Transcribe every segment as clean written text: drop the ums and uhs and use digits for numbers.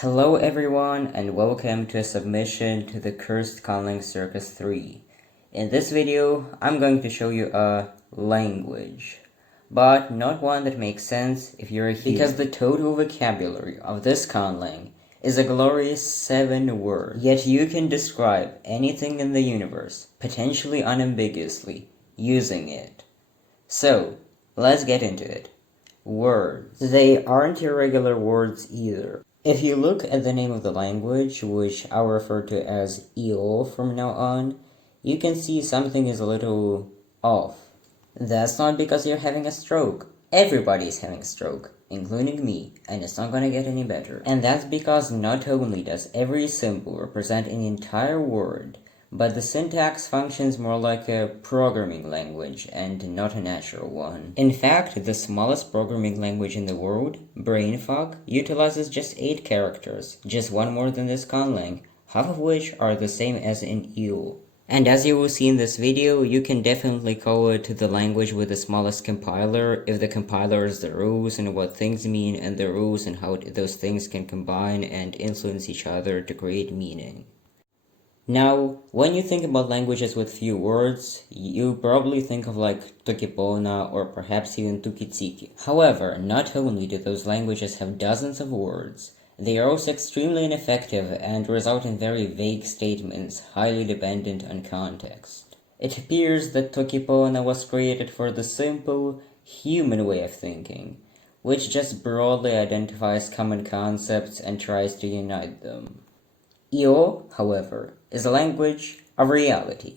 Hello everyone and welcome to a submission to the Cursed Conlang Circus 3. In this video, I'm going to show you a language, but not one that makes sense if you're a human. Because the total vocabulary of this conlang is a glorious 7 words. Yet you can describe anything in the universe, potentially unambiguously, using it. So, let's get into it. Words. They aren't irregular words either. If you look at the name of the language, which I'll refer to as EO from now on, you can see something is a little off. That's not because you're having a stroke. Everybody is having a stroke, including me, and it's not gonna get any better. And that's because not only does every symbol represent an entire word, but the syntax functions more like a programming language and not a natural one. In fact, the smallest programming language in the world, brainfuck, utilizes just 8 characters, just one more than this conlang, half of which are the same as in EO. And as you will see in this video, you can definitely call it the language with the smallest compiler if the compiler is the rules and what things mean and the rules and how those things can combine and influence each other to create meaning. Now, when you think about languages with few words, you probably think of like Tokipona or perhaps even Tukitsiki. However, not only do those languages have dozens of words, they are also extremely ineffective and result in very vague statements, highly dependent on context. It appears that Tokipona was created for the simple, human way of thinking, which just broadly identifies common concepts and tries to unite them. EO, however, is a language of reality,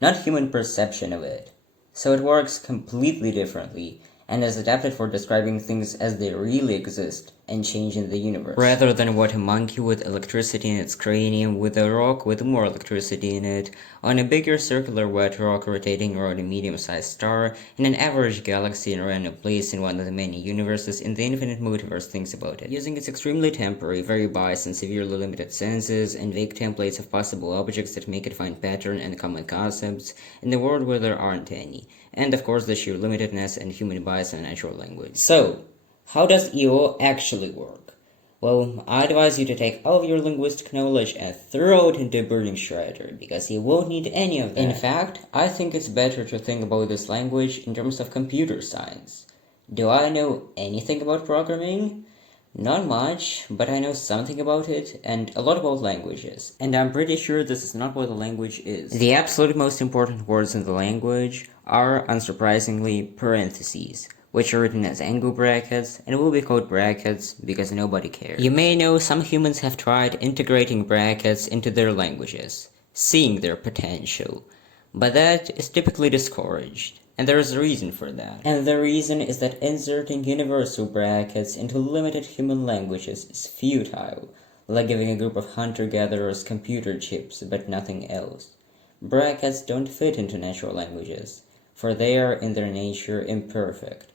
not human perception of it, so it works completely differently and is adapted for describing things as they really exist and change in the universe, rather than what a monkey with electricity in its cranium with a rock with more electricity in it, on a bigger circular wet rock rotating around a medium-sized star, in an average galaxy in a random place in one of the many universes in the infinite multiverse thinks about it, using its extremely temporary, very biased and severely limited senses and vague templates of possible objects that make it find pattern and common concepts in the world where there aren't any, and of course the sheer limitedness and human bias in natural language. So, how does EO actually work? Well, I advise you to take all of your linguistic knowledge and throw it into a burning shredder, because you won't need any of that. In fact, I think it's better to think about this language in terms of computer science. Do I know anything about programming? Not much, but I know something about it, and a lot about languages. And I'm pretty sure this is not what a language is. The absolute most important words in the language are, unsurprisingly, parentheses, which are written as angle brackets, and will be called brackets because nobody cares. You may know some humans have tried integrating brackets into their languages, seeing their potential, but that is typically discouraged, and there is a reason for that. And the reason is that inserting universal brackets into limited human languages is futile, like giving a group of hunter-gatherers computer chips but nothing else. Brackets don't fit into natural languages, for they are in their nature imperfect.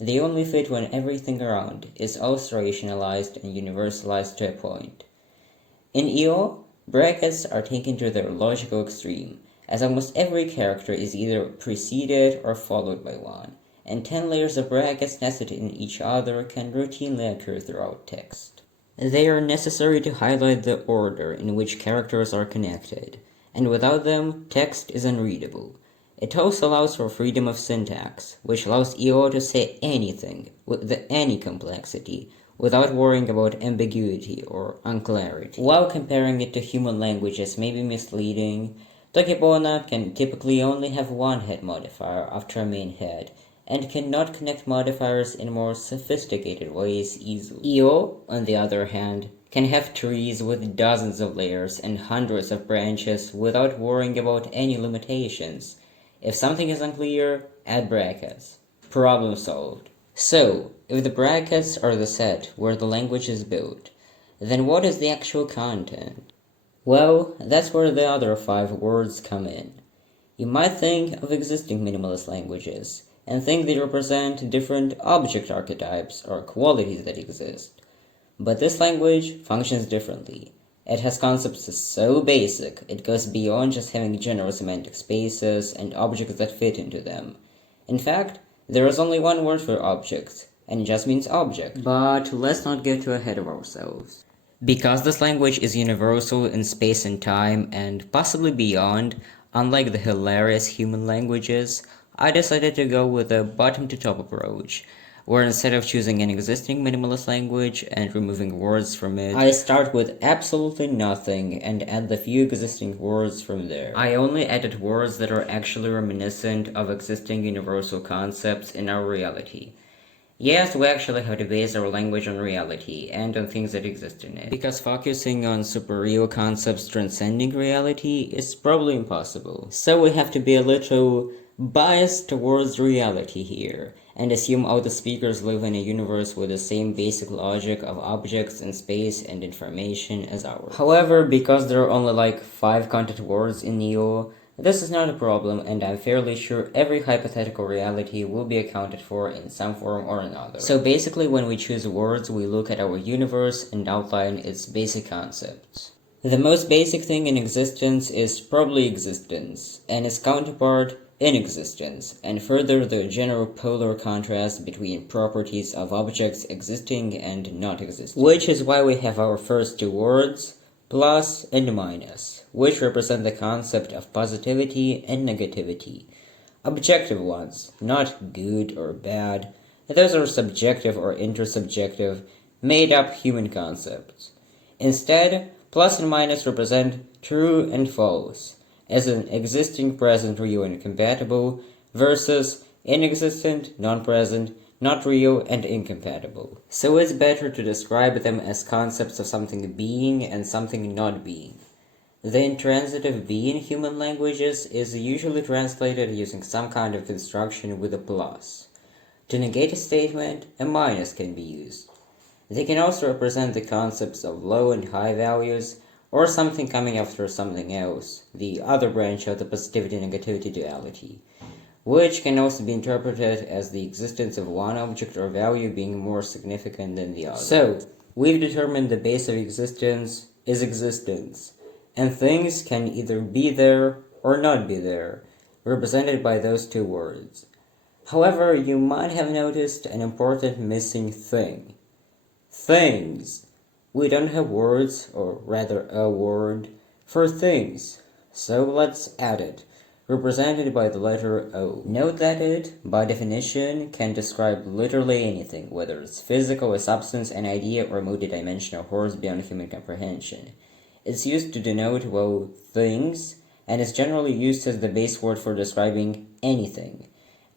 They only fit when everything around is also rationalized and universalized to a point. In EO, brackets are taken to their logical extreme, as almost every character is either preceded or followed by one, and 10 layers of brackets nested in each other can routinely occur throughout text. They are necessary to highlight the order in which characters are connected, and without them, text is unreadable. It also allows for freedom of syntax, which allows EO to say anything with any complexity without worrying about ambiguity or unclarity. While comparing it to human languages may be misleading, Tokipona can typically only have one head modifier after a main head, and cannot connect modifiers in more sophisticated ways easily. EO, on the other hand, can have trees with dozens of layers and hundreds of branches without worrying about any limitations. If something is unclear, add brackets. Problem solved. So, if the brackets are the set where the language is built, then what is the actual content? Well, that's where the other 5 words come in. You might think of existing minimalist languages, and think they represent different object archetypes or qualities that exist. But this language functions differently. It has concepts so basic, it goes beyond just having general semantic spaces and objects that fit into them. In fact, there is only one word for object, and it just means object. But let's not get too ahead of ourselves. Because this language is universal in space and time and possibly beyond, unlike the hilarious human languages, I decided to go with a bottom to top approach, where instead of choosing an existing minimalist language and removing words from it, I start with absolutely nothing and add the few existing words from there. I only added words that are actually reminiscent of existing universal concepts in our reality. Yes, we actually have to base our language on reality and on things that exist in it. Because focusing on super real concepts transcending reality is probably impossible. So we have to be a little biased towards reality here, and assume all the speakers live in a universe with the same basic logic of objects and space and information as ours. However, because there are only like 5 content words in Neo, this is not a problem, and I'm fairly sure every hypothetical reality will be accounted for in some form or another. So basically, when we choose words, we look at our universe and outline its basic concepts. The most basic thing in existence is probably existence, and its counterpart, inexistence, and further the general polar contrast between properties of objects existing and not existing. Which is why we have our first 2 words, plus and minus, which represent the concept of positivity and negativity. Objective ones, not good or bad. Those are subjective or intersubjective, made-up human concepts. Instead, plus and minus represent true and false, as an existing, present, real, and compatible, versus inexistent, non-present, not real, and incompatible. So it's better to describe them as concepts of something being and something not being. The intransitive be in human languages is usually translated using some kind of construction with a plus. To negate a statement, a minus can be used. They can also represent the concepts of low and high values, or something coming after something else, the other branch of the positivity-negativity duality, which can also be interpreted as the existence of one object or value being more significant than the other. So, we've determined the base of existence is existence, and things can either be there or not be there, represented by those 2 words. However, you might have noticed an important missing thing. Things. We don't have words, or rather a word, for things, so let's add it, represented by the letter O. Note that it, by definition, can describe literally anything, whether it's physical, a substance, an idea, or multidimensional horrors beyond human comprehension. It's used to denote, well, things, and is generally used as the base word for describing anything,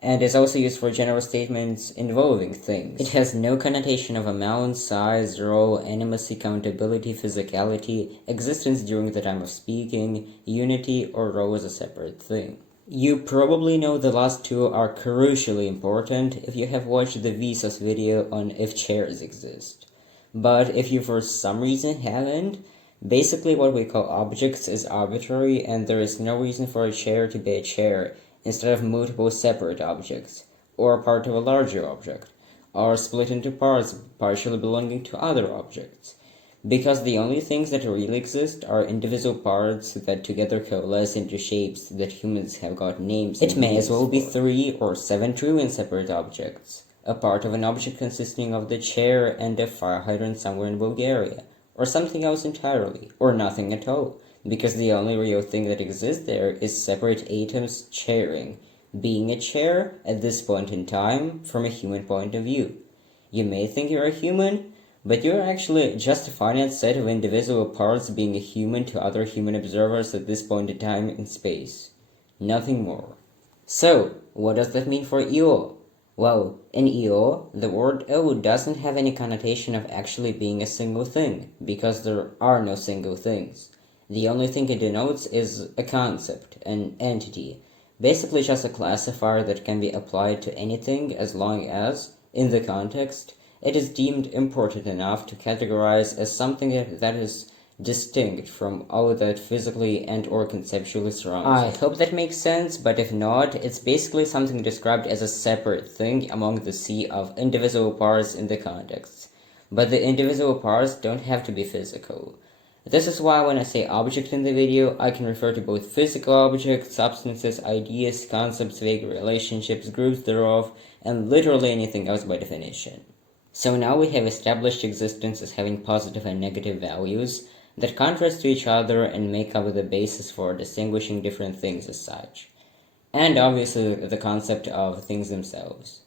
and is also used for general statements involving things. It has no connotation of amount, size, role, animacy, countability, physicality, existence during the time of speaking, unity, or role as a separate thing. You probably know the last 2 are crucially important if you have watched the Vsauce video on if chairs exist. But if you for some reason haven't, basically what we call objects is arbitrary, and there is no reason for a chair to be a chair instead of multiple separate objects, or part of a larger object, or split into parts partially belonging to other objects, because the only things that really exist are indivisible parts that together coalesce into shapes that humans have got names. It may as well be 3 or 7 trillion separate objects, a part of an object consisting of the chair and a fire hydrant somewhere in Bulgaria, or something else entirely, or nothing at all, because the only real thing that exists there is separate atoms chairing, being a chair at this point in time from a human point of view. You may think you're a human, but you're actually just a finite set of indivisible parts being a human to other human observers at this point in time in space. Nothing more. So, what does that mean for EO? Well, in EO, the word O doesn't have any connotation of actually being a single thing, because there are no single things. The only thing it denotes is a concept, an entity, basically just a classifier that can be applied to anything as long as, in the context, it is deemed important enough to categorize as something that is distinct from all that physically and or conceptually surrounds it. I hope that makes sense, but if not, it's basically something described as a separate thing among the sea of indivisible parts in the context. But the indivisible parts don't have to be physical. This is why when I say object in the video, I can refer to both physical objects, substances, ideas, concepts, vague relationships, groups thereof, and literally anything else by definition. So now we have established existence as having positive and negative values that contrast to each other and make up the basis for distinguishing different things as such. And obviously the concept of things themselves.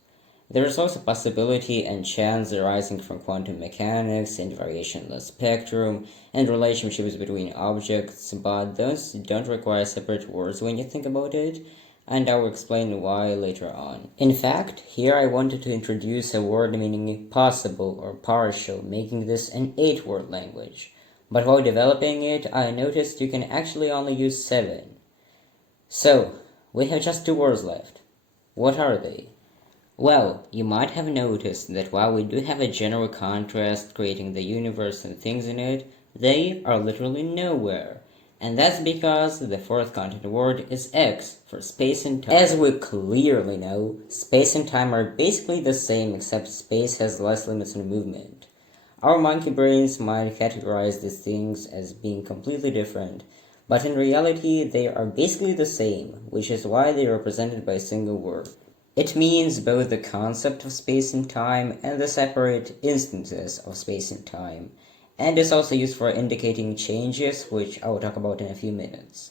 There is also possibility and chance arising from quantum mechanics, invariationless spectrum, and relationships between objects, but those don't require separate words when you think about it, and I will explain why later on. In fact, here I wanted to introduce a word meaning possible or partial, making this an 8-word language. But while developing it, I noticed you can actually only use 7. So, we have just 2 words left. What are they? Well, you might have noticed that while we do have a general contrast creating the universe and things in it, they are literally nowhere. And that's because the 4th content word is X for space and time. As we clearly know, space and time are basically the same except space has less limits on movement. Our monkey brains might categorize these things as being completely different, but in reality they are basically the same, which is why they are represented by a single word. It means both the concept of space and time and the separate instances of space and time, and is also used for indicating changes, which I will talk about in a few minutes.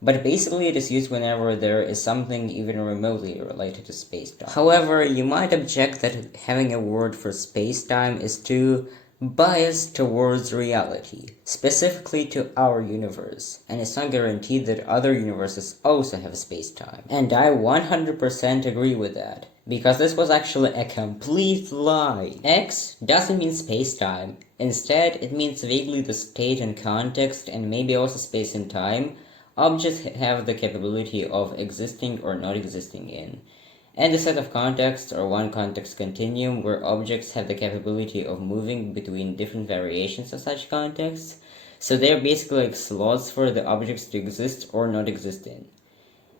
But basically it is used whenever there is something even remotely related to space-time. However, you might object that having a word for space-time is too biased towards reality, specifically to our universe, and it's not guaranteed that other universes also have space-time. And I 100% agree with that, because this was actually a complete lie. X doesn't mean space-time. Instead, it means vaguely the state and context, and maybe also space and time objects have the capability of existing or not existing in, and a set of contexts or one context continuum where objects have the capability of moving between different variations of such contexts, so they're basically like slots for the objects to exist or not exist in.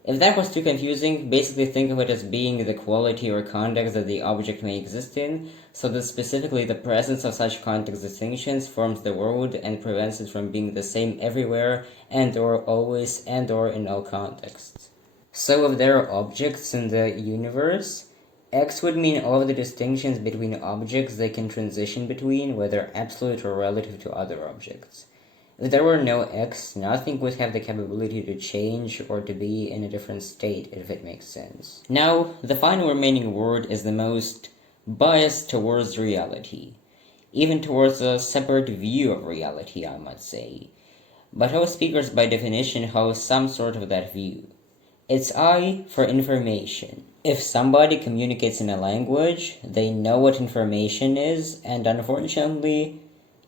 If that was too confusing, basically think of it as being the quality or context that the object may exist in, so that specifically the presence of such context distinctions forms the world and prevents it from being the same everywhere and or always and or in all contexts. So if there are objects in the universe, X would mean all of the distinctions between objects they can transition between, whether absolute or relative to other objects. If there were no X, nothing would have the capability to change or to be in a different state, if it makes sense. Now, the final remaining word is the most biased towards reality, even towards a separate view of reality, I might say. But all speakers by definition house some sort of that view. It's I for information. If somebody communicates in a language, they know what information is, and unfortunately,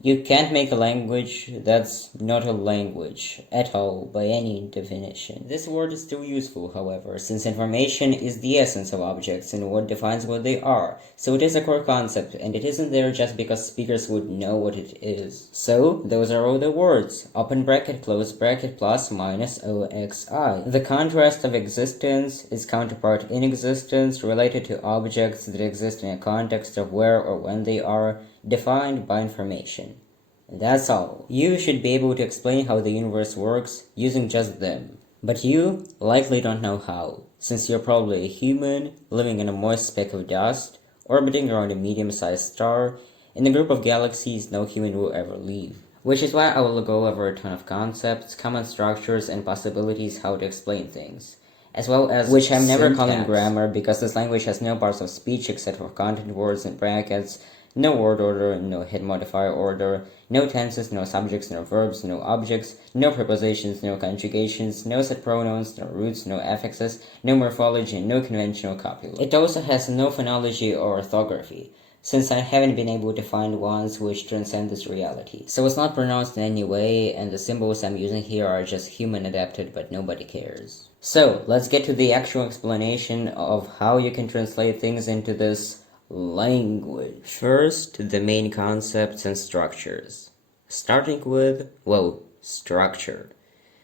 you can't make a language that's not a language at all by any definition. This word is still useful, however, since information is the essence of objects and what defines what they are, so it is a core concept, and it isn't there just because speakers would know what it is. So, those are all the words, open bracket, close bracket, plus, minus, OXI. The contrast of existence is counterpart inexistence related to objects that exist in a context of where or when they are, defined by information. That's all. You should be able to explain how the universe works using just them. But you likely don't know how, since you're probably a human living in a moist speck of dust, orbiting around a medium-sized star, in a group of galaxies no human will ever leave. Which is why I will go over a ton of concepts, common structures, and possibilities how to explain things. As well as which I'm never calling grammar because this language has no parts of speech except for content words and brackets, no word order, no head modifier order, no tenses, no subjects, no verbs, no objects, no prepositions, no conjugations, no set pronouns, no roots, no affixes, no morphology, and no conventional copula. It also has no phonology or orthography, since I haven't been able to find ones which transcend this reality. So it's not pronounced in any way, and the symbols I'm using here are just human adapted, but nobody cares. So, let's get to the actual explanation of how you can translate things into this language. First, the main concepts and structures. Starting with, well, structure.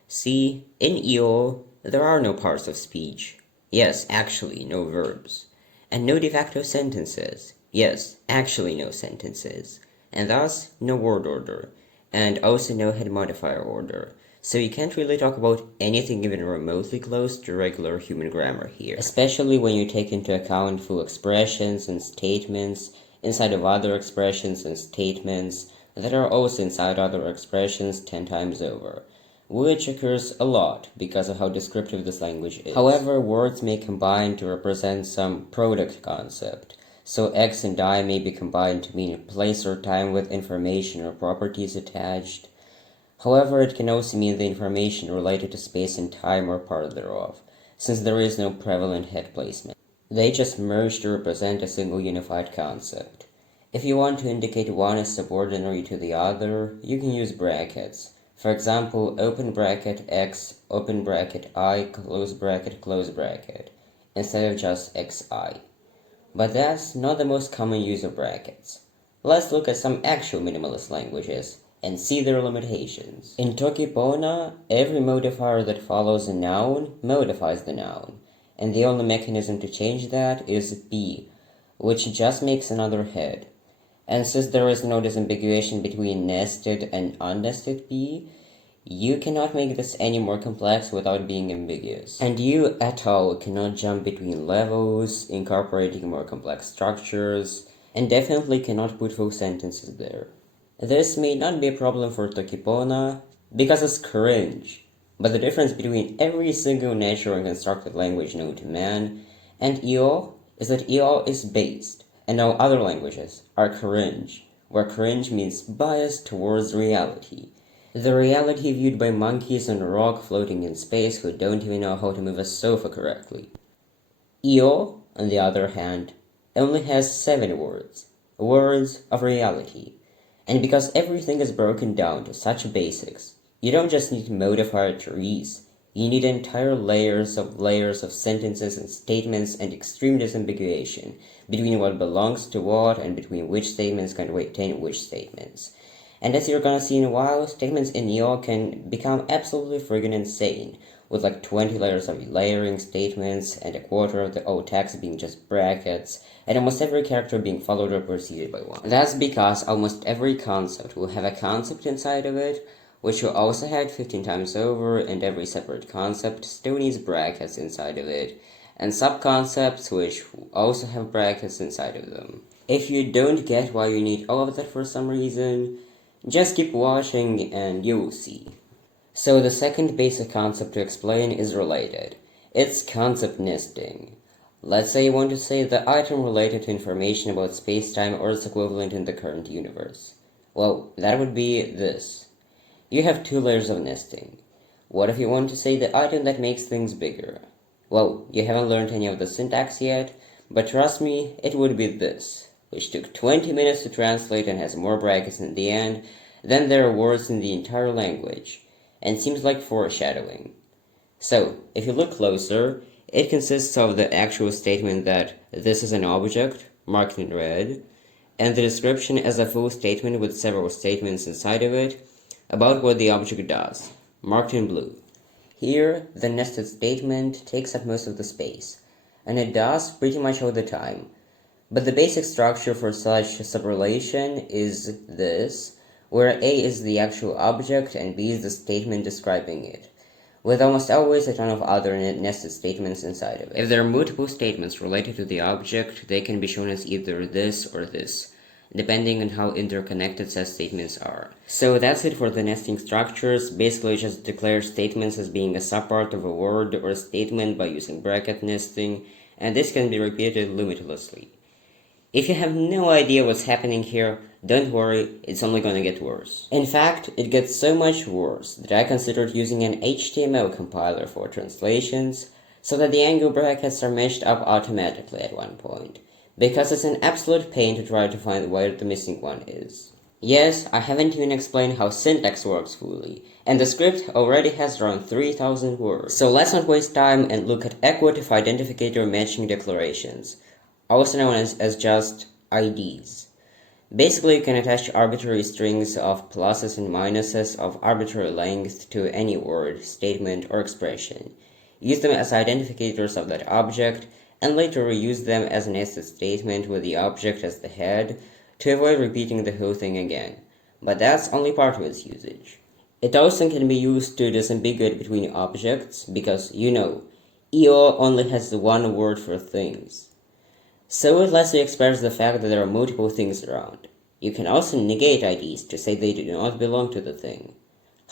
See, in EO, there are no parts of speech. Yes, actually, no verbs. And no de facto sentences. Yes, actually no sentences. And thus, no word order. And also no head modifier order. So you can't really talk about anything even remotely close to regular human grammar here. Especially when you take into account full expressions and statements, inside of other expressions and statements that are also inside other expressions 10 times over, which occurs a lot because of how descriptive this language is. However, words may combine to represent some product concept. So X and Y may be combined to mean place or time with information or properties attached. However, it can also mean the information related to space and time or part thereof, since there is no prevalent head placement. They just merge to represent a single unified concept. If you want to indicate one as subordinary to the other, you can use brackets. For example, open bracket X, open bracket I, close bracket, instead of just XI. But that's not the most common use of brackets. Let's look at some actual minimalist languages and see their limitations. In Tokipona, every modifier that follows a noun modifies the noun, and the only mechanism to change that is P, which just makes another head. And since there is no disambiguation between nested and unnested P, you cannot make this any more complex without being ambiguous. And you at all cannot jump between levels, incorporating more complex structures, and definitely cannot put full sentences there. This may not be a problem for Tokipona, because it's cringe, but the difference between every single natural and constructed language known to man and EO is that EO is based, and all other languages are cringe, where cringe means bias towards reality. The reality viewed by monkeys on a rock floating in space who don't even know how to move a sofa correctly. EO, on the other hand, only has 7 words of reality. And because everything is broken down to such basics, you don't just need modifier trees, you need entire layers of sentences and statements and extreme disambiguation between what belongs to what and between which statements can retain which statements. And as you're gonna see in a while, statements in EO can become absolutely friggin' insane, with like 20 layers of layering statements and a quarter of the O text being just brackets, and almost every character being followed or preceded by one. That's because almost every concept will have a concept inside of it, which will also have 15 times over, and every separate concept still needs brackets inside of it, and subconcepts which also have brackets inside of them. If you don't get why you need all of that for some reason, just keep watching and you will see. So the second basic concept to explain is related. It's concept nesting. Let's say you want to say the item related to information about space-time or its equivalent in the current universe. Well, that would be this. You have 2 layers of nesting. What if you want to say the item that makes things bigger? Well, you haven't learned any of the syntax yet, but trust me, it would be this, which took 20 minutes to translate and has more brackets in the end than there are words in the entire language, and seems like foreshadowing. So, if you look closer, it consists of the actual statement that this is an object, marked in red, and the description as a full statement with several statements inside of it about what the object does, marked in blue. Here, the nested statement takes up most of the space, and it does pretty much all the time. But the basic structure for such subrelation is this, where A is the actual object and B is the statement describing it, with almost always a ton of other nested statements inside of it. If there are multiple statements related to the object, they can be shown as either this or this, depending on how interconnected such statements are. So that's it for the nesting structures. Basically just declare statements as being a subpart of a word or statement by using bracket nesting, and this can be repeated limitlessly. If you have no idea what's happening here, don't worry, it's only gonna get worse. In fact, it gets so much worse that I considered using an HTML compiler for translations so that the angle brackets are meshed up automatically at one point, because it's an absolute pain to try to find where the missing one is. Yes, I haven't even explained how syntax works fully, and the script already has around 3,000 words. So let's not waste time and look at equative identificator matching declarations, also known as just IDs. Basically, you can attach arbitrary strings of pluses and minuses of arbitrary length to any word, statement, or expression. Use them as identifiers of that object, and later reuse them as a nested statement with the object as the head to avoid repeating the whole thing again. But that's only part of its usage. It also can be used to disambiguate between objects because, EO only has one word for things. So it lets you express the fact that there are multiple things around. You can also negate IDs to say they do not belong to the thing.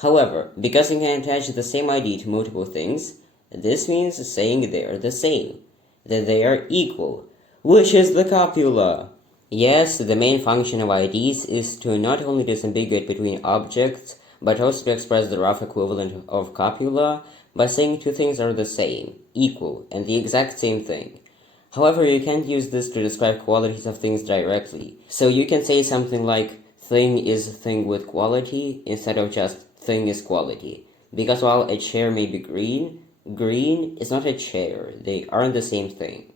However, because you can attach the same ID to multiple things, this means saying they are the same, that they are equal, which is the copula. Yes, the main function of IDs is to not only disambiguate between objects, but also to express the rough equivalent of copula by saying two things are the same, equal, and the exact same thing. However, you can't use this to describe qualities of things directly, so you can say something like thing is thing with quality instead of just thing is quality, because while a chair may be green, green is not a chair, they aren't the same thing.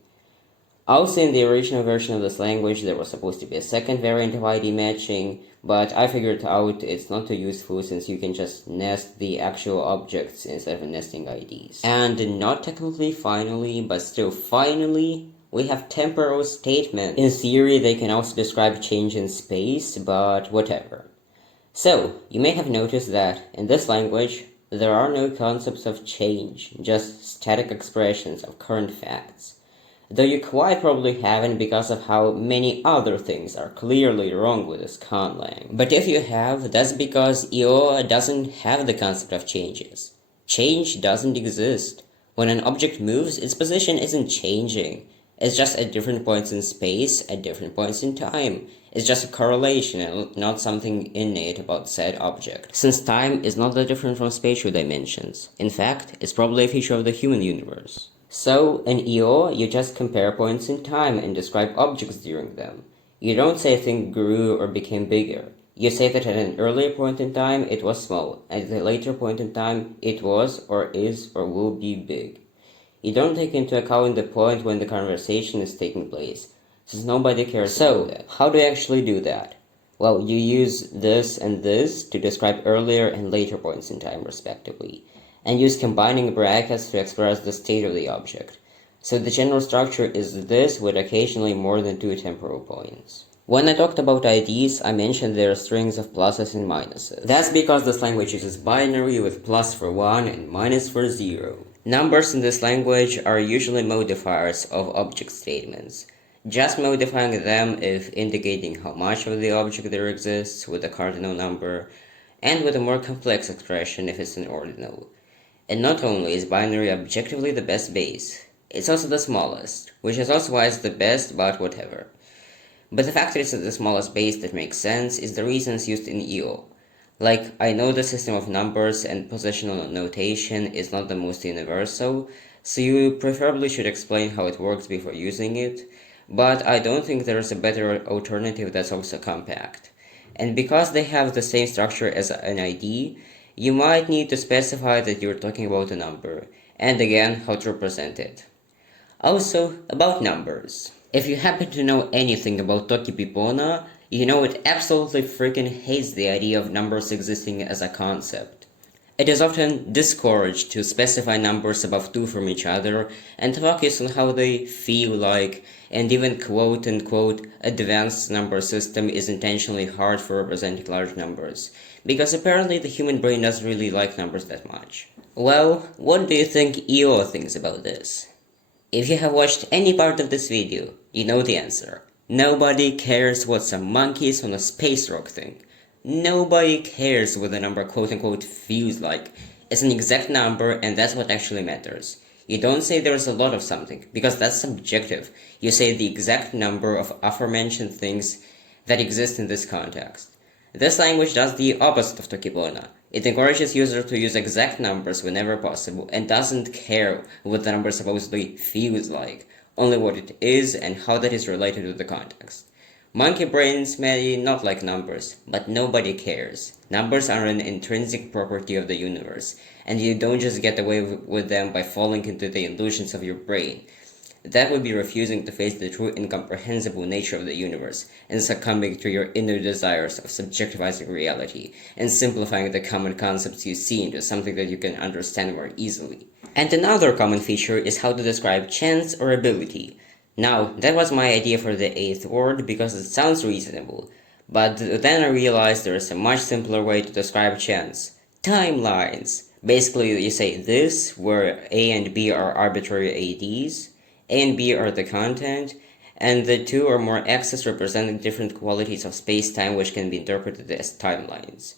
Also, in the original version of this language, there was supposed to be a second variant of ID matching, but I figured out it's not too useful since you can just nest the actual objects instead of nesting IDs. And not technically finally, but still finally, we have temporal statements. In theory, they can also describe change in space, but whatever. So, you may have noticed that in this language, there are no concepts of change, just static expressions of current facts. Though you quite probably haven't because of how many other things are clearly wrong with this conlang. But if you have, that's because EO doesn't have the concept of changes. Change doesn't exist. When an object moves, its position isn't changing. It's just at different points in space, at different points in time. It's just a correlation and not something innate about said object. Since time is not that different from spatial dimensions. In fact, it's probably a feature of the human universe. So, in EO, you just compare points in time and describe objects during them. You don't say a thing grew or became bigger. You say that at an earlier point in time it was small, and at a later point in time it was, or is, or will be big. You don't take into account the point when the conversation is taking place, since nobody cares about that. So, how do you actually do that? Well, you use this and this to describe earlier and later points in time, respectively, and use combining brackets to express the state of the object. So the general structure is this with occasionally more than two temporal points. When I talked about IDs, I mentioned there are strings of pluses and minuses. That's because this language uses binary with plus for 1 and minus for 0. Numbers in this language are usually modifiers of object statements, just modifying them if indicating how much of the object there exists with a cardinal number, and with a more complex expression if it's an ordinal. And not only is binary objectively the best base, it's also the smallest, which is also why it's the best, but whatever. But the fact that it's the smallest base that makes sense is the reasons used in EO. Like, I know the system of numbers and positional notation is not the most universal, so you preferably should explain how it works before using it, but I don't think there's a better alternative that's also compact. And because they have the same structure as an ID, you might need to specify that you're talking about a number, and again, how to represent it. Also, about numbers. If you happen to know anything about Toki Pipona, you know it absolutely freaking hates the idea of numbers existing as a concept. It is often discouraged to specify numbers above 2 from each other and focus on how they feel like, and even quote-unquote advanced number system is intentionally hard for representing large numbers, because apparently the human brain doesn't really like numbers that much. Well, what do you think EO thinks about this? If you have watched any part of this video, you know the answer. Nobody cares what some monkeys on a space rock think. Nobody cares what the number quote-unquote feels like. It's an exact number and that's what actually matters. You don't say there's a lot of something, because that's subjective. You say the exact number of aforementioned things that exist in this context. This language does the opposite of Tokibona. It encourages users to use exact numbers whenever possible and doesn't care what the number supposedly feels like, only what it is and how that is related to the context. Monkey brains may not like numbers, but nobody cares. Numbers are an intrinsic property of the universe, and you don't just get away with them by falling into the illusions of your brain. That would be refusing to face the true incomprehensible nature of the universe and succumbing to your inner desires of subjectivizing reality and simplifying the common concepts you see into something that you can understand more easily. And another common feature is how to describe chance or ability. Now, that was my idea for the 8th word because it sounds reasonable, but then I realized there is a much simpler way to describe chance. Timelines! Basically, you say this, where A and B are arbitrary ADs, A and B are the content, and the two or more axes representing different qualities of space-time which can be interpreted as timelines.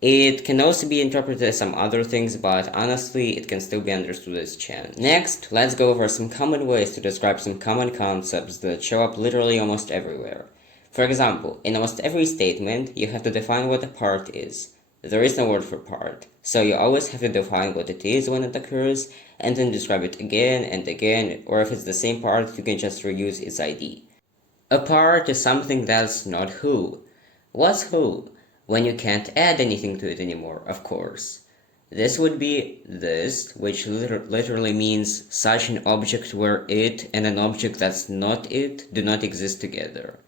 It can also be interpreted as some other things, but honestly, it can still be understood as chance. Next, let's go over some common ways to describe some common concepts that show up literally almost everywhere. For example, in almost every statement, you have to define what a part is. There is no word for part, so you always have to define what it is when it occurs, and then describe it again and again, or if it's the same part, you can just reuse its ID. A part is something that's not who. What's who? When you can't add anything to it anymore, of course. This would be this, which literally means such an object where it and an object that's not it do not exist together.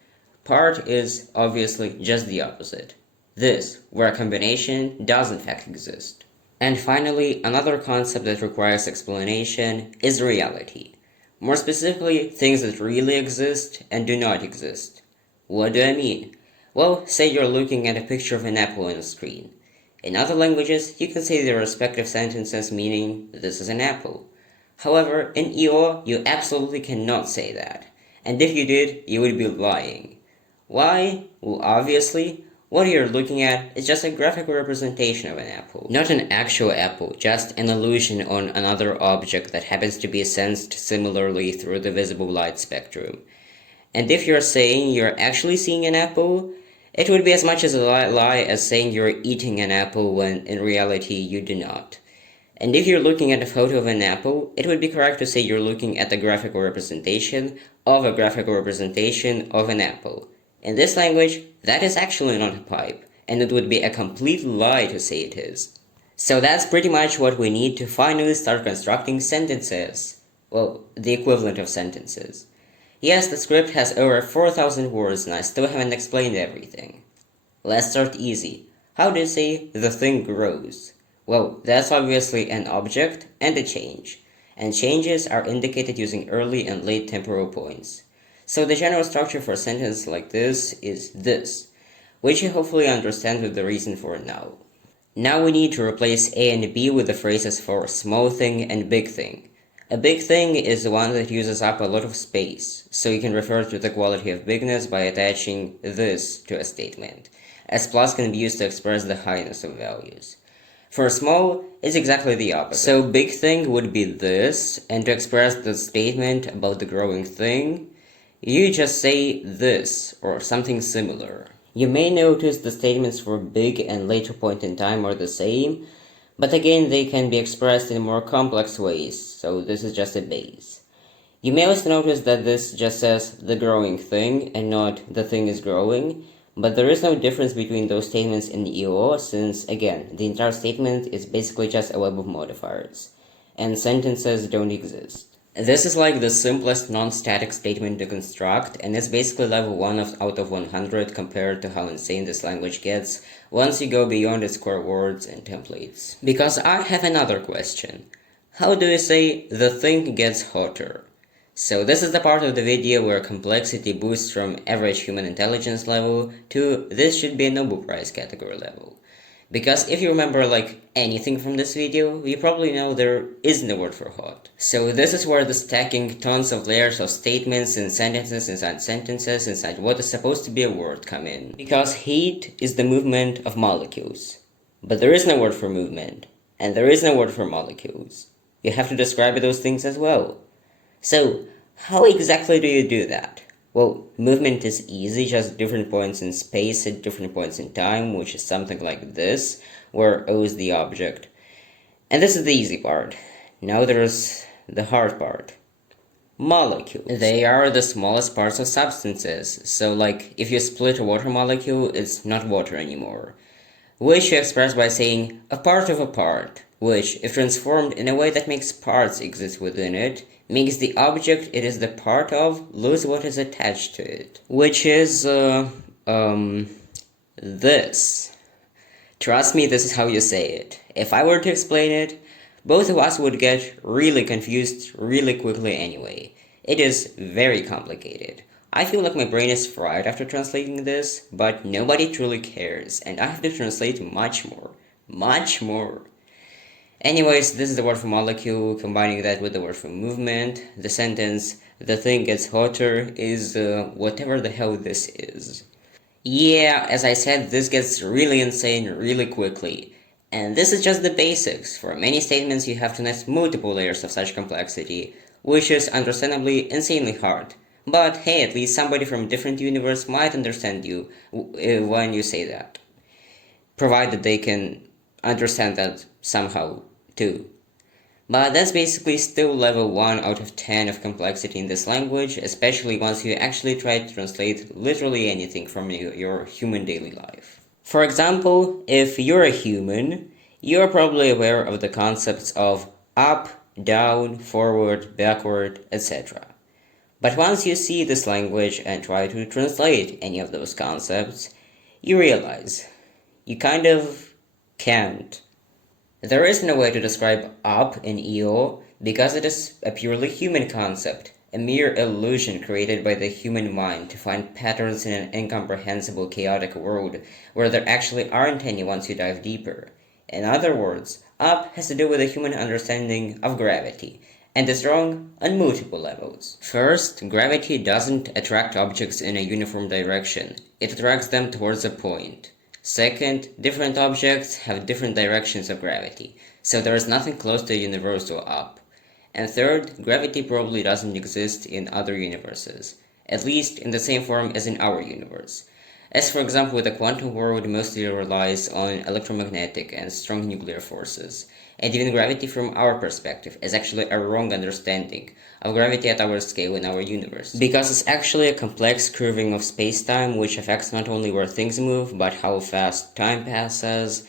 Part is obviously just the opposite. This, where a combination does in fact exist. And finally, another concept that requires explanation is reality. More specifically, things that really exist and do not exist. What do I mean? Well, say you're looking at a picture of an apple on a screen. In other languages, you can say the respective sentences meaning, this is an apple. However, in EO, you absolutely cannot say that. And if you did, you would be lying. Why? Well, obviously, what you're looking at is just a graphical representation of an apple. Not an actual apple, just an illusion on another object that happens to be sensed similarly through the visible light spectrum. And if you're saying you're actually seeing an apple, it would be as much as a lie as saying you're eating an apple when in reality you do not. And if you're looking at a photo of an apple, it would be correct to say you're looking at a graphical representation of a graphical representation of an apple. In this language, that is actually not a pipe, and it would be a complete lie to say it is. So that's pretty much what we need to finally start constructing sentences. Well, the equivalent of sentences. Yes, the script has over 4,000 words and I still haven't explained everything. Let's start easy. How do you say the thing grows? Well, that's obviously an object and a change. And changes are indicated using early and late temporal points. So the general structure for a sentence like this is this, which you hopefully understand with the reason for it now. Now we need to replace A and B with the phrases for small thing and big thing. A big thing is the one that uses up a lot of space, so you can refer to the quality of bigness by attaching this to a statement, as plus can be used to express the highness of values. For small, it's exactly the opposite. So big thing would be this, and to express the statement about the growing thing, you just say this, or something similar. You may notice the statements for big and later point in time are the same, but again, they can be expressed in more complex ways, so this is just a base. You may also notice that this just says the growing thing and not the thing is growing, but there is no difference between those statements in EO since, again, the entire statement is basically just a web of modifiers, and sentences don't exist. This is like the simplest non-static statement to construct, and it's basically level 1 out of 100 compared to how insane this language gets once you go beyond its core words and templates. Because I have another question. How do you say the thing gets hotter? So this is the part of the video where complexity boosts from average human intelligence level to this should be a Nobel Prize category level. Because if you remember like anything from this video, you probably know there isn't a word for hot. So this is where the stacking tons of layers of statements and sentences inside what is supposed to be a word come in. Because heat is the movement of molecules. But there is no word for movement. And there is no word for molecules. You have to describe those things as well. So, how exactly do you do that? Well, movement is easy, just different points in space at different points in time, which is something like this, where O is the object. And this is the easy part. Now there's the hard part. Molecules. They are the smallest parts of substances, so like if you split a water molecule, it's not water anymore. Which you express by saying a part of a part, which, if transformed in a way that makes parts exist within it, makes the object it is the part of lose what is attached to it. Which is, this. Trust me, this is how you say it. If I were to explain it, both of us would get really confused really quickly anyway. It is very complicated. I feel like my brain is fried after translating this, but nobody truly cares, and I have to translate much more. Much more. Anyways, this is the word for molecule. Combining that with the word for movement, the sentence, the thing gets hotter, is whatever the hell this is. Yeah, as I said, this gets really insane really quickly. And this is just the basics. For many statements, you have to nest multiple layers of such complexity, which is understandably insanely hard. But hey, at least somebody from a different universe might understand you when you say that. Provided they can understand that somehow, too. But that's basically still level 1 out of 10 of complexity in this language, especially once you actually try to translate literally anything from your human daily life. For example, if you're a human, you're probably aware of the concepts of up, down, forward, backward, etc. But once you see this language and try to translate any of those concepts, you realize you kind of can't. There is no way to describe up in EO because it is a purely human concept, a mere illusion created by the human mind to find patterns in an incomprehensible chaotic world where there actually aren't any once you dive deeper. In other words, up has to do with the human understanding of gravity, and is wrong on multiple levels. First, gravity doesn't attract objects in a uniform direction, it attracts them towards a point. Second, different objects have different directions of gravity, so there is nothing close to a universal up. And third, gravity probably doesn't exist in other universes, at least in the same form as in our universe. As for example, the quantum world mostly relies on electromagnetic and strong nuclear forces, and even gravity from our perspective is actually a wrong understanding of gravity at our scale in our universe. Because it's actually a complex curving of space-time which affects not only where things move, but how fast time passes,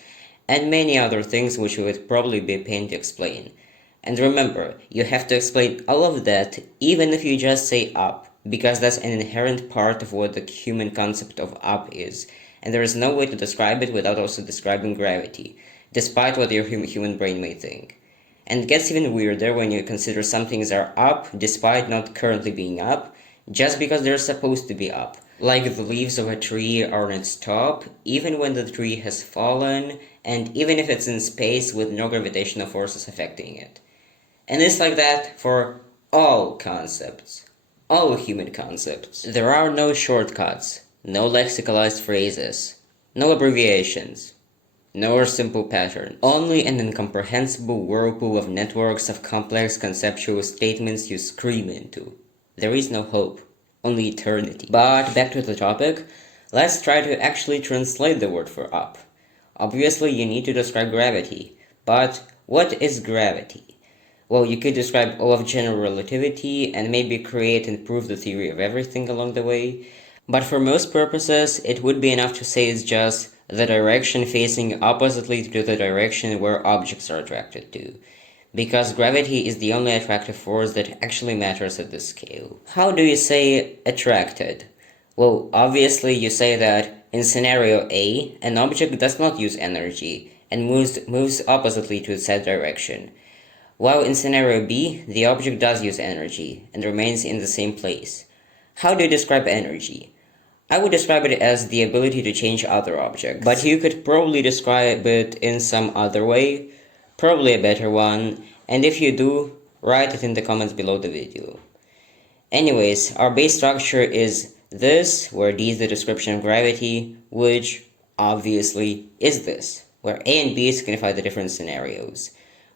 and many other things which would probably be a pain to explain. And remember, you have to explain all of that even if you just say up, because that's an inherent part of what the human concept of up is, and there is no way to describe it without also describing gravity, despite what your human brain may think. And it gets even weirder when you consider some things are up despite not currently being up, just because they're supposed to be up. Like the leaves of a tree are on its top, even when the tree has fallen, and even if it's in space with no gravitational forces affecting it. And it's like that for all concepts. All human concepts. There are no shortcuts, no lexicalized phrases, no abbreviations, no simple pattern, only an incomprehensible whirlpool of networks of complex conceptual statements you scream into. There is no hope, only eternity. But back to the topic, let's try to actually translate the word for up. Obviously you need to describe gravity, but what is gravity? Well, you could describe all of general relativity and maybe create and prove the theory of everything along the way, but for most purposes it would be enough to say it's just the direction facing oppositely to the direction where objects are attracted to, because gravity is the only attractive force that actually matters at this scale. How do you say attracted? Well, obviously you say that in scenario A, an object does not use energy and moves oppositely to its said direction, while in scenario B, the object does use energy and remains in the same place. How do you describe energy? I would describe it as the ability to change other objects, but you could probably describe it in some other way, probably a better one, and if you do, write it in the comments below the video. Anyways, our base structure is this, where D is the description of gravity, which obviously is this, where A and B signify the different scenarios,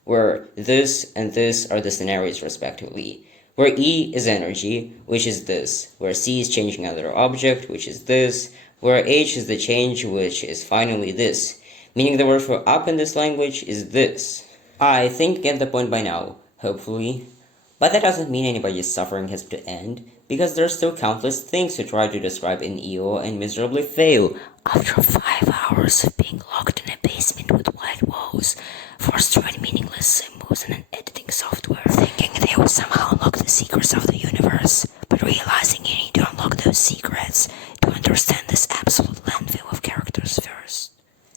where this and this are the scenarios respectively, where E is energy, which is this, where C is changing another object, which is this, where H is the change, which is finally this, meaning the word for up in this language is this. I think you get the point by now, hopefully. But that doesn't mean anybody's suffering has to end, because there are still countless things to try to describe in EO and miserably fail. After 5 hours of being locked in a basement with white walls, forced to write meaningless symbols in an editing software, thinking they will somehow unlock the secrets of the universe, but realizing you need to unlock those secrets to understand this absolute landfill of characters first.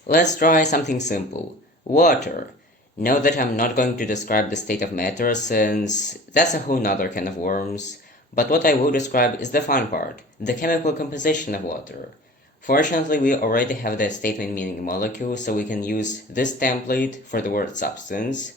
Let's try something simple. Water. Note that I'm not going to describe the state of matter, since that's a whole nother can of worms, but what I will describe is the fun part, the chemical composition of water. Fortunately, we already have that statement meaning molecule, so we can use this template for the word substance,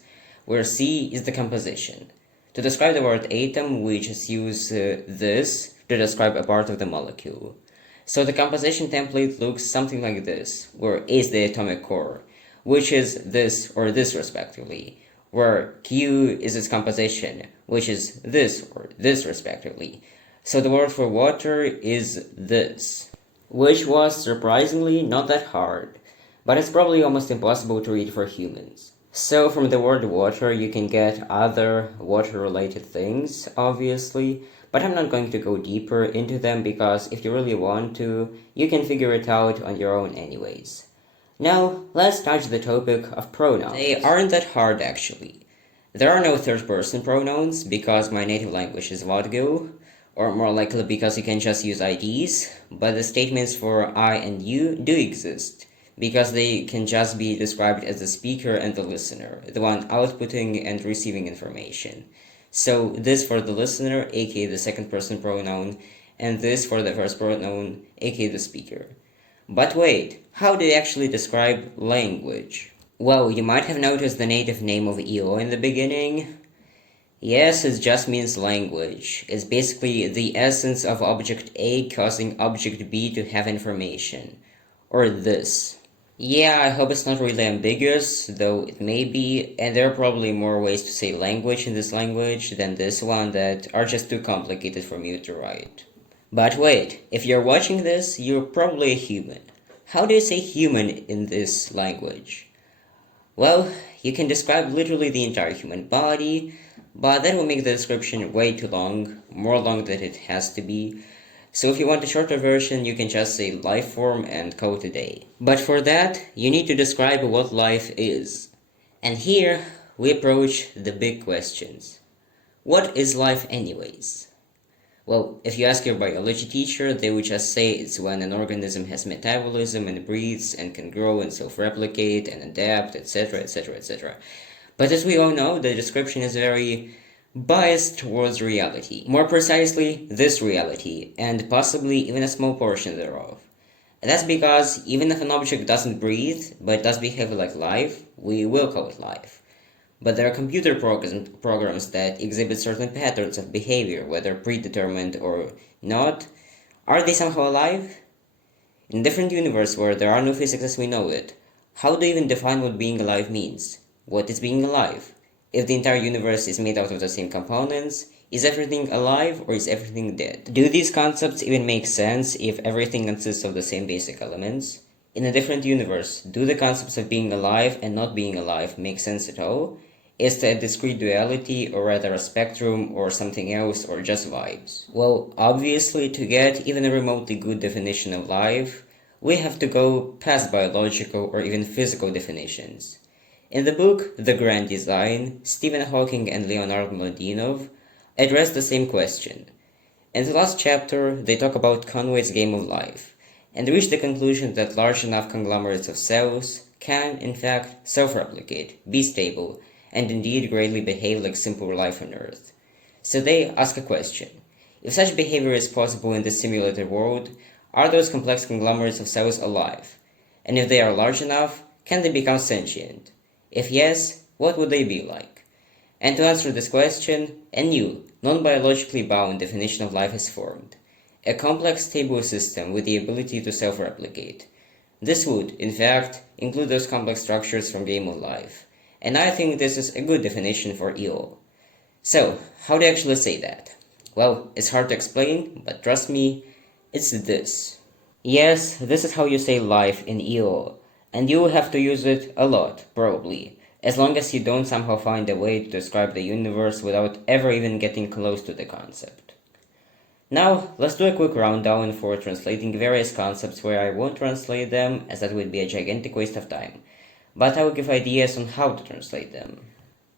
where C is the composition. To describe the word atom, we just use this to describe a part of the molecule. So the composition template looks something like this, where A is the atomic core, which is this or this respectively, where Q is its composition, which is this or this respectively. So the word for water is this, which was surprisingly not that hard, but it's probably almost impossible to read for humans. So from the word water you can get other water-related things, obviously, but I'm not going to go deeper into them because if you really want to, you can figure it out on your own anyways. Now, let's touch the topic of pronouns. They aren't that hard actually. There are no third-person pronouns because my native language is Vodgo, or more likely because you can just use IDs, but the statements for I and you do exist, because they can just be described as the speaker and the listener, the one outputting and receiving information. So this for the listener, aka the second person pronoun, and this for the first pronoun, aka the speaker. But wait, how do you actually describe language? Well, you might have noticed the native name of EO in the beginning. Yes, it just means language. It's basically the essence of object A causing object B to have information. Or this. Yeah, I hope it's not really ambiguous, though it may be, and there are probably more ways to say language in this language than this one that are just too complicated for me to write. But wait, if you're watching this, you're probably a human. How do you say human in this language? Well, you can describe literally the entire human body, but that will make the description way too long, more long than it has to be. So if you want a shorter version, you can just say life form and call it a day. But for that, you need to describe what life is. And here, we approach the big questions. What is life anyways? Well, if you ask your biology teacher, they would just say it's when an organism has metabolism and breathes and can grow and self-replicate and adapt, etc., etc., etc. But as we all know, the description is very biased towards reality. More precisely, this reality, and possibly even a small portion thereof. And that's because even if an object doesn't breathe, but does behave like life, we will call it life. But there are computer programs that exhibit certain patterns of behavior, whether predetermined or not. Are they somehow alive? In a different universe where there are no physics as we know it, how do you even define what being alive means? What is being alive? If the entire universe is made out of the same components, is everything alive or is everything dead? Do these concepts even make sense if everything consists of the same basic elements? In a different universe, do the concepts of being alive and not being alive make sense at all? Is that a discrete duality, or rather a spectrum, or something else, or just vibes? Well, obviously, to get even a remotely good definition of life, we have to go past biological or even physical definitions. In the book The Grand Design, Stephen Hawking and Leonard Mladinov address the same question. In the last chapter, they talk about Conway's game of life, and reach the conclusion that large enough conglomerates of cells can, in fact, self-replicate, be stable, and indeed greatly behave like simple life on Earth. So they ask a question. If such behavior is possible in this simulated world, are those complex conglomerates of cells alive? And if they are large enough, can they become sentient? If yes, what would they be like? And to answer this question, a new, non-biologically bound definition of life is formed. A complex stable system with the ability to self-replicate. This would, in fact, include those complex structures from Game of Life. And I think this is a good definition for EO. So, how do you actually say that? Well, it's hard to explain, but trust me, it's this. Yes, this is how you say life in EO, and you will have to use it a lot, probably, as long as you don't somehow find a way to describe the universe without ever even getting close to the concept. Now, let's do a quick rundown for translating various concepts where I won't translate them, as that would be a gigantic waste of time. But I will give ideas on how to translate them.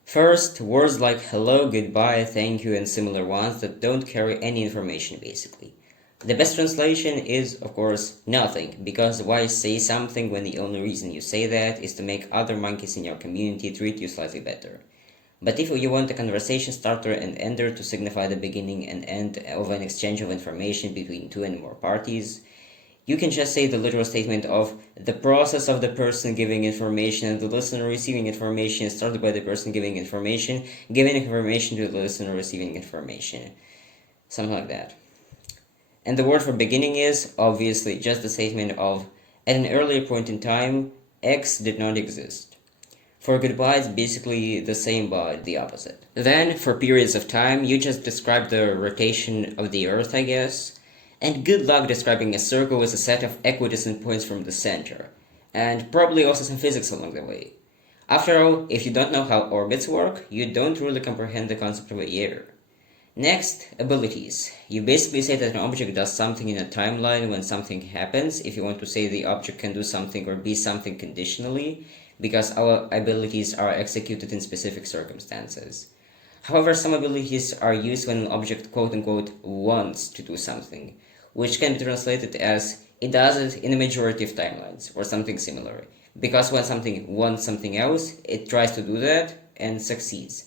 First, words like hello, goodbye, thank you, and similar ones that don't carry any information basically. The best translation is, of course, nothing, because why say something when the only reason you say that is to make other monkeys in your community treat you slightly better. But if you want a conversation starter and ender to signify the beginning and end of an exchange of information between two and more parties, You can just say the literal statement of the process of the person giving information and the listener receiving information started by the person giving information to the listener receiving information. Something like that. And the word for beginning is, obviously, just the statement of, at an earlier point in time, X did not exist. For goodbye, it's basically the same but the opposite. Then, for periods of time, you just describe the rotation of the Earth, I guess. And good luck describing a circle with a set of equidistant points from the center. And probably also some physics along the way. After all, if you don't know how orbits work, you don't really comprehend the concept of a year. Next, abilities. You basically say that an object does something in a timeline when something happens, if you want to say the object can do something or be something conditionally, because our abilities are executed in specific circumstances. However, some abilities are used when an object quote-unquote wants to do something, which can be translated as it does it in a majority of timelines, or something similar. Because when something wants something else, it tries to do that and succeeds.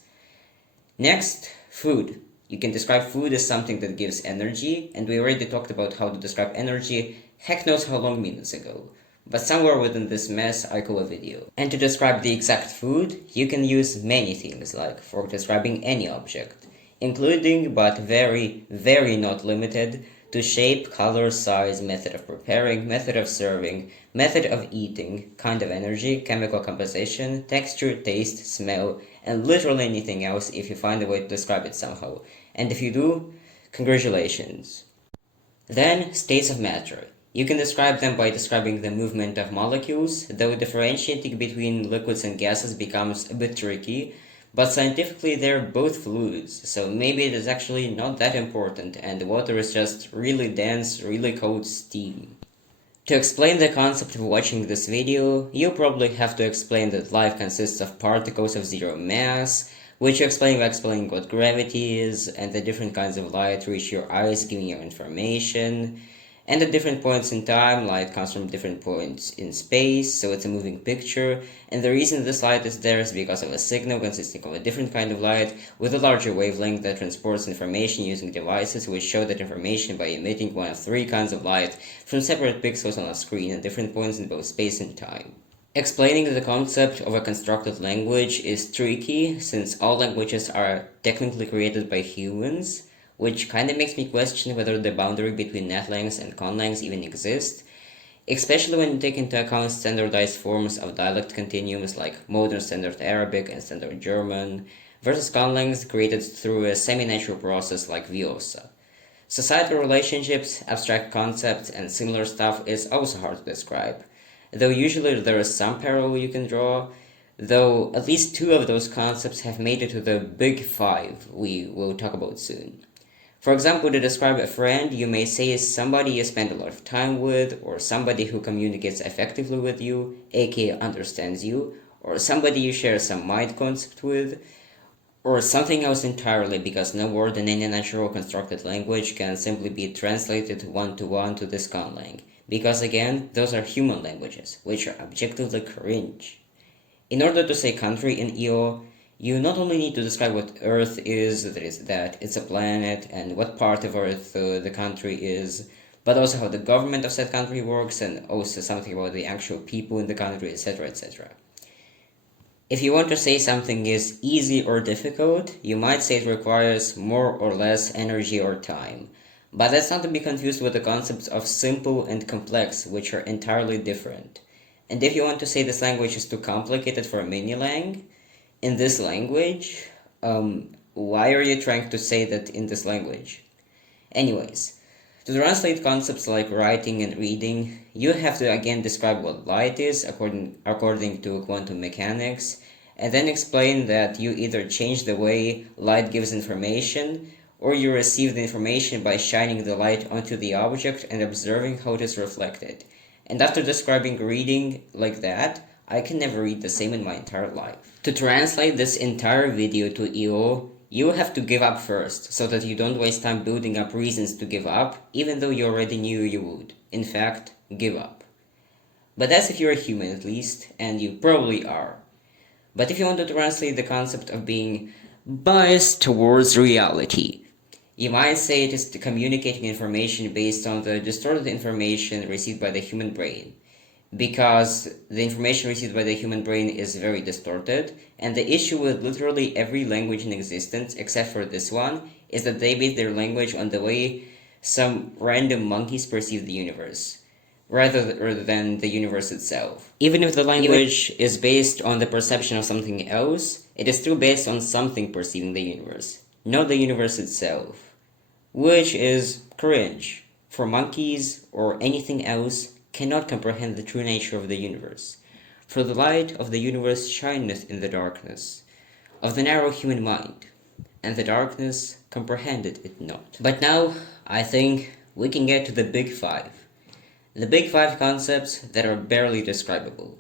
Next, food. You can describe food as something that gives energy, and we already talked about how to describe energy heck knows how long minutes ago. But somewhere within this mess I call a video. And to describe the exact food, you can use many things, like for describing any object, including, but very, very not limited, to shape, color, size, method of preparing, method of serving, method of eating, kind of energy, chemical composition, texture, taste, smell, and literally anything else if you find a way to describe it somehow. And if you do, congratulations. Then, states of matter. You can describe them by describing the movement of molecules, though differentiating between liquids and gases becomes a bit tricky, but scientifically they're both fluids, so maybe it is actually not that important and water is just really dense, really cold steam. To explain the concept of watching this video, you probably have to explain that life consists of particles of zero mass, which you explain by explaining what gravity is, and the different kinds of light reach your eyes giving you information. And at different points in time, light comes from different points in space, so it's a moving picture, and the reason this light is there is because of a signal consisting of a different kind of light with a larger wavelength that transports information using devices which show that information by emitting one of three kinds of light from separate pixels on a screen at different points in both space and time. Explaining the concept of a constructed language is tricky, since all languages are technically created by humans, which kinda makes me question whether the boundary between netlangs and conlangs even exist, especially when you take into account standardized forms of dialect continuums like modern Standard Arabic and Standard German, versus conlangs created through a semi-natural process like Viosa. Societal relationships, abstract concepts, and similar stuff is also hard to describe, though usually there is some parallel you can draw, though at least two of those concepts have made it to the big five we will talk about soon. For example, to describe a friend, you may say is somebody you spend a lot of time with, or somebody who communicates effectively with you, aka understands you, or somebody you share some mind concept with, or something else entirely, because no word in any natural constructed language can simply be translated one-to-one to this conlang, because again, those are human languages, which are objectively cringe. In order to say country in EO, you not only need to describe what Earth is, that it's a planet, and what part of Earth the country is, but also how the government of said country works, and also something about the actual people in the country, etc., etc. If you want to say something is easy or difficult, you might say it requires more or less energy or time. But that's not to be confused with the concepts of simple and complex, which are entirely different. And if you want to say this language is too complicated for a mini-lang, in this language, why are you trying to say that in this language? Anyways, to translate concepts like writing and reading, you have to again describe what light is according to quantum mechanics, and then explain that you either change the way light gives information, or you receive the information by shining the light onto the object and observing how it is reflected. And after describing reading like that, I can never read the same in my entire life. To translate this entire video to EO, you have to give up first, so that you don't waste time building up reasons to give up, even though you already knew you would. In fact, give up. But that's if you're a human at least, and you probably are. But if you want to translate the concept of being biased towards reality, You might say it is communicating information based on the distorted information received by the human brain, because the information received by the human brain is very distorted, and the issue with literally every language in existence, except for this one, is that they base their language on the way some random monkeys perceive the universe, rather than the universe itself. Even if the language is based on the perception of something else, it is still based on something perceiving the universe, not the universe itself, which is cringe, for monkeys or anything else cannot comprehend the true nature of the universe. For the light of the universe shineth in the darkness of the narrow human mind, and the darkness comprehended it not. But now, I think we can get to the big five. The big five concepts that are barely describable.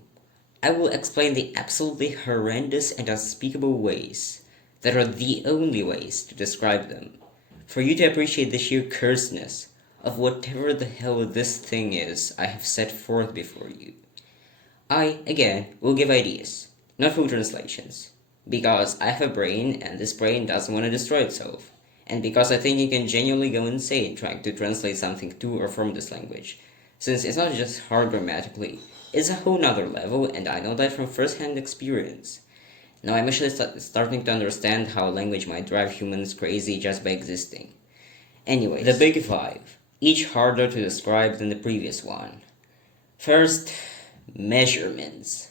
I will explain the absolutely horrendous and unspeakable ways that are the only ways to describe them, for you to appreciate the sheer cursedness of whatever the hell this thing is I have set forth before you. I, again, will give ideas, not full translations, because I have a brain and this brain doesn't want to destroy itself, and because I think you can genuinely go insane trying to translate something to or from this language, since it's not just hard grammatically, it's a whole nother level, and I know that from first-hand experience. Now I'm actually starting to understand how language might drive humans crazy just by existing. Anyways, the big five, each harder to describe than the previous one. First, measurements.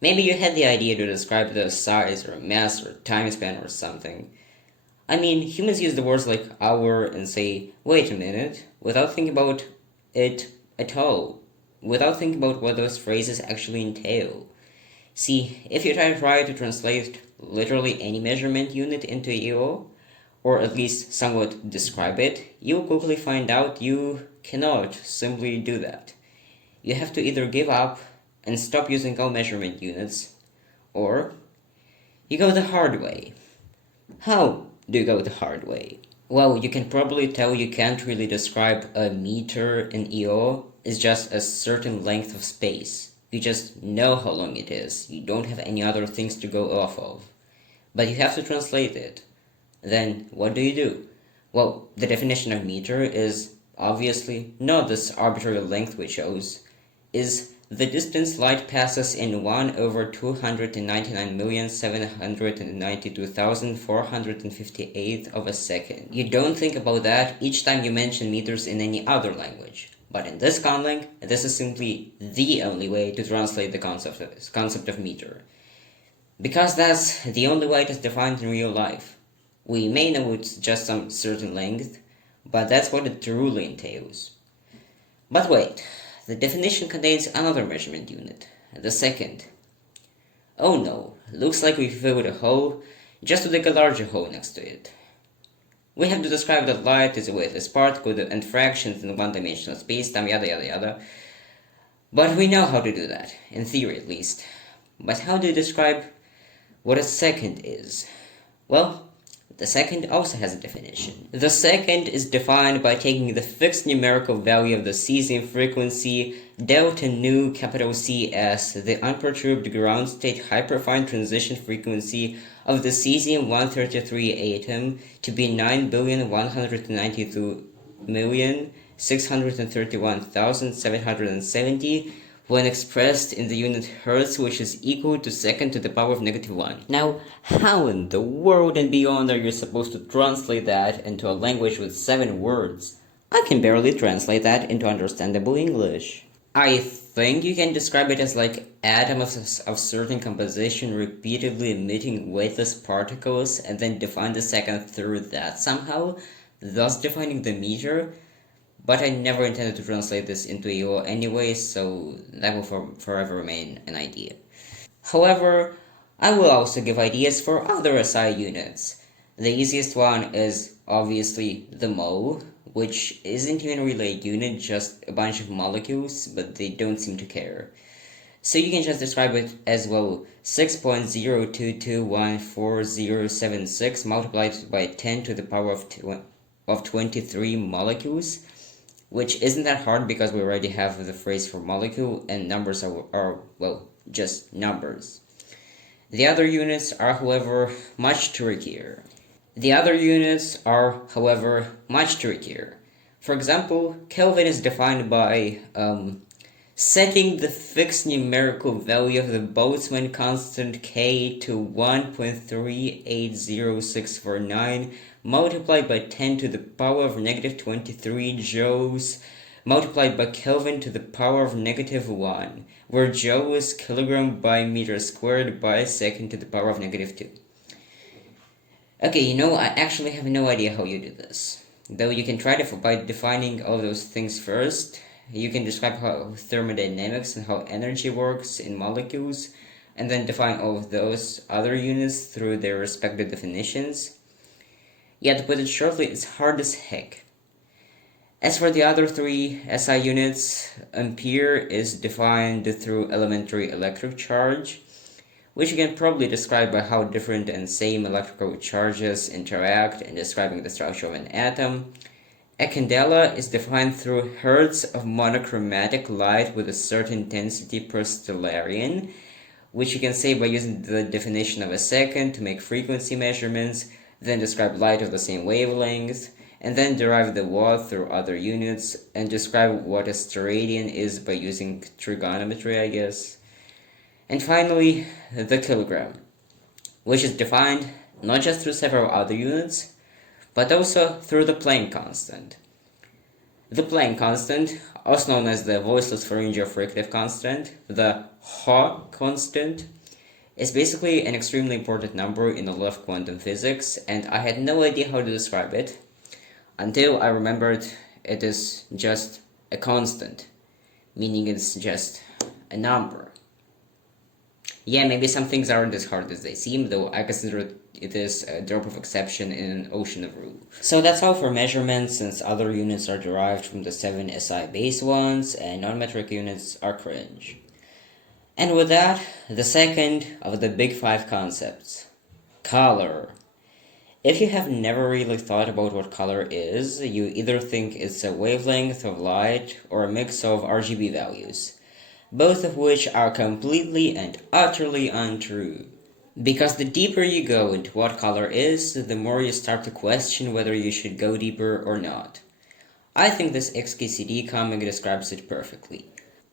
Maybe you had the idea to describe the size or mass or time span or something. I mean, humans use the words like hour and say, wait a minute, without thinking about it at all, without thinking about what those phrases actually entail. See, if you try to translate literally any measurement unit into EO, or at least somewhat describe it, you'll quickly find out you cannot simply do that. You have to either give up and stop using all measurement units, or you go the hard way. How do you go the hard way? Well, you can probably tell you can't really describe a meter in EO as just a certain length of space. You just know how long it is. You don't have any other things to go off of. But you have to translate it. Then what do? Well, the definition of meter is obviously not this arbitrary length we chose, is the distance light passes in 1/299,792,458 of a second. You don't think about that each time you mention meters in any other language. But in this conlang, this is simply the only way to translate the concept of meter. Because that's the only way it is defined in real life. We may know it's just some certain length, but that's what it truly entails. But wait, the definition contains another measurement unit, the second. Oh no, looks like we filled a hole just to dig a larger hole next to it. We have to describe that light is a weightless particle and fractions in one-dimensional space-time, yada yada yada. But we know how to do that, in theory at least. But how do you describe what a second is? Well, the second also has a definition. The second is defined by taking the fixed numerical value of the cesium frequency delta nu capital C as the unperturbed ground state hyperfine transition frequency of the cesium-133 atom to be 9,192,631,770 when expressed in the unit hertz, which is equal to second to the power of -1. Now, how in the world and beyond are you supposed to translate that into a language with 7 words? I can barely translate that into understandable English. I think you can describe it as like atoms of certain composition repeatedly emitting weightless particles and then define the second through that somehow, thus defining the meter. But I never intended to translate this into EO anyway, so that will forever remain an idea. However, I will also give ideas for other SI units. The easiest one is obviously the mole, which isn't even really a unit, just a bunch of molecules, but they don't seem to care. So you can just describe it as, well, 6.02214076 multiplied by 10 to the power of 23 molecules, which isn't that hard because we already have the phrase for molecule, and numbers are well, just numbers. The other units are, however, much trickier. The other units are, however, much trickier. For example, Kelvin is defined by setting the fixed numerical value of the Boltzmann constant K to 1.380649 multiplied by 10 to the power of negative 23 joules multiplied by Kelvin to the power of negative 1, where joule is kilogram by meter squared by second to the power of negative 2. Okay, I actually have no idea how you do this. Though you can try to by defining all those things first. You can describe how thermodynamics and how energy works in molecules, and then define all of those other units through their respective definitions. Yeah, to put it shortly, it's hard as heck. As for the other three SI units, ampere is defined through elementary electric charge, which you can probably describe by how different and same electrical charges interact in describing the structure of an atom. A candela is defined through hertz of monochromatic light with a certain intensity per stellarium, which you can say by using the definition of a second to make frequency measurements, then describe light of the same wavelength, and then derive the watt through other units, and describe what a steradian is by using trigonometry, I guess. And finally, the kilogram, which is defined not just through several other units, but also through the Planck constant. The Planck constant, also known as the voiceless pharyngeal frictive constant, the H constant, is basically an extremely important number in a lot of quantum physics, and I had no idea how to describe it until I remembered it is just a constant, meaning it's just a number. Yeah, maybe some things aren't as hard as they seem, though I consider it is a drop of exception in an ocean of rules. So that's all for measurements, since other units are derived from the 7 SI base ones, and non-metric units are cringe. And with that, the second of the big 5 concepts, color. If you have never really thought about what color is, you either think it's a wavelength of light or a mix of RGB values, both of which are completely and utterly untrue. Because the deeper you go into what color is, the more you start to question whether you should go deeper or not. I think this XKCD comic describes it perfectly.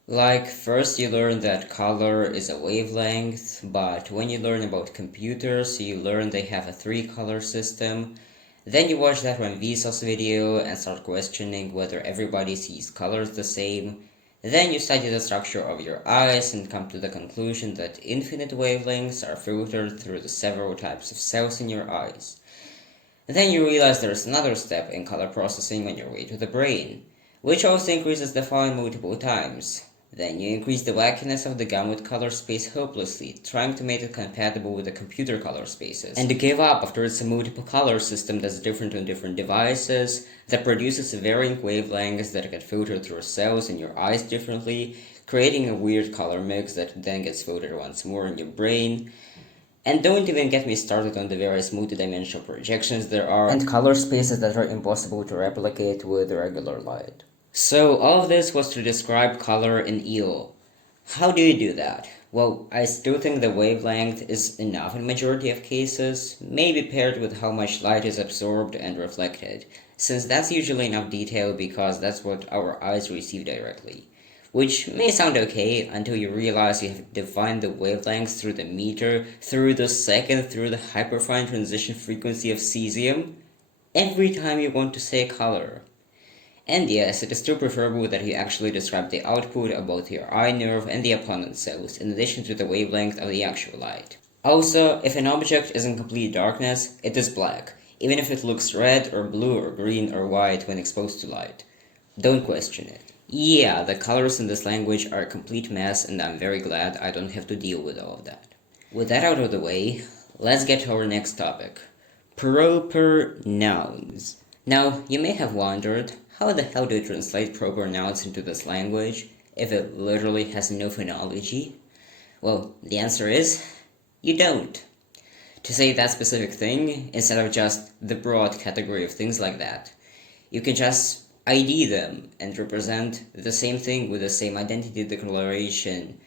Like, first you learn that color is a wavelength, but when you learn about computers, you learn they have a 3-color system. Then you watch that one Vsauce video and start questioning whether everybody sees colors the same. Then you study the structure of your eyes and come to the conclusion that infinite wavelengths are filtered through the several types of cells in your eyes. Then you realize there's another step in color processing on your way to the brain, which also increases the following multiple times. Then you increase the wackiness of the gamut color space hopelessly, trying to make it compatible with the computer color spaces, and to give up after it's a multiple color system that's different on different devices, that produces varying wavelengths that get filtered through cells in your eyes differently, creating a weird color mix that then gets filtered once more in your brain. And don't even get me started on the various multidimensional projections there are, and color spaces that are impossible to replicate with regular light. So all of this was to describe color in EO. How do you do that? Well, I still think the wavelength is enough in majority of cases, maybe paired with how much light is absorbed and reflected, since that's usually enough detail because that's what our eyes receive directly. Which may sound okay until you realize you have defined the wavelengths through the meter, through the second, through the hyperfine transition frequency of cesium, every time you want to say color. And yes, it is still preferable that you actually describe the output of both your eye nerve and the opponent cells, in addition to the wavelength of the actual light. Also, if an object is in complete darkness, it is black, even if it looks red or blue or green or white when exposed to light. Don't question it. Yeah, the colors in this language are a complete mess, and I'm very glad I don't have to deal with all of that. With that out of the way, let's get to our next topic. Proper nouns. Now, you may have wondered, how the hell do you translate proper nouns into this language if it literally has no phonology? Well, the answer is, you don't. To say that specific thing, instead of just the broad category of things like that, you can just ID them and represent the same thing with the same identity declaration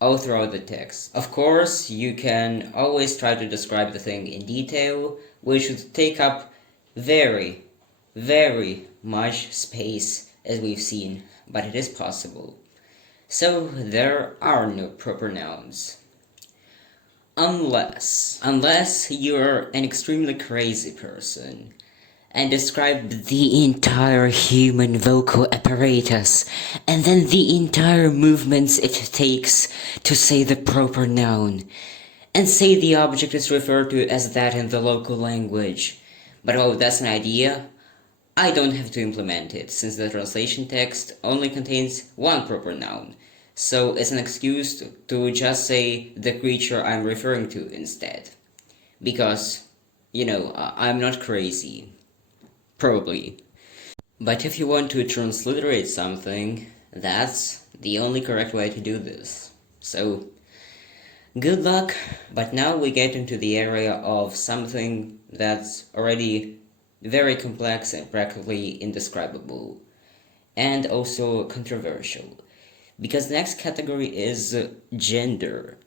all throughout the text. Of course, you can always try to describe the thing in detail, which would take up very, very much space as we've seen, but it is possible. So there are no proper nouns. Unless you're an extremely crazy person and describe the entire human vocal apparatus and then the entire movements it takes to say the proper noun and say the object is referred to as that in the local language. But oh, that's an idea. I don't have to implement it since the translation text only contains one proper noun. So it's an excuse to just say the creature I'm referring to instead. Because, I'm not crazy. Probably. But if you want to transliterate something, that's the only correct way to do this. So, good luck. But now we get into the area of something that's already very complex and practically indescribable. And also controversial. Because the next category is gender.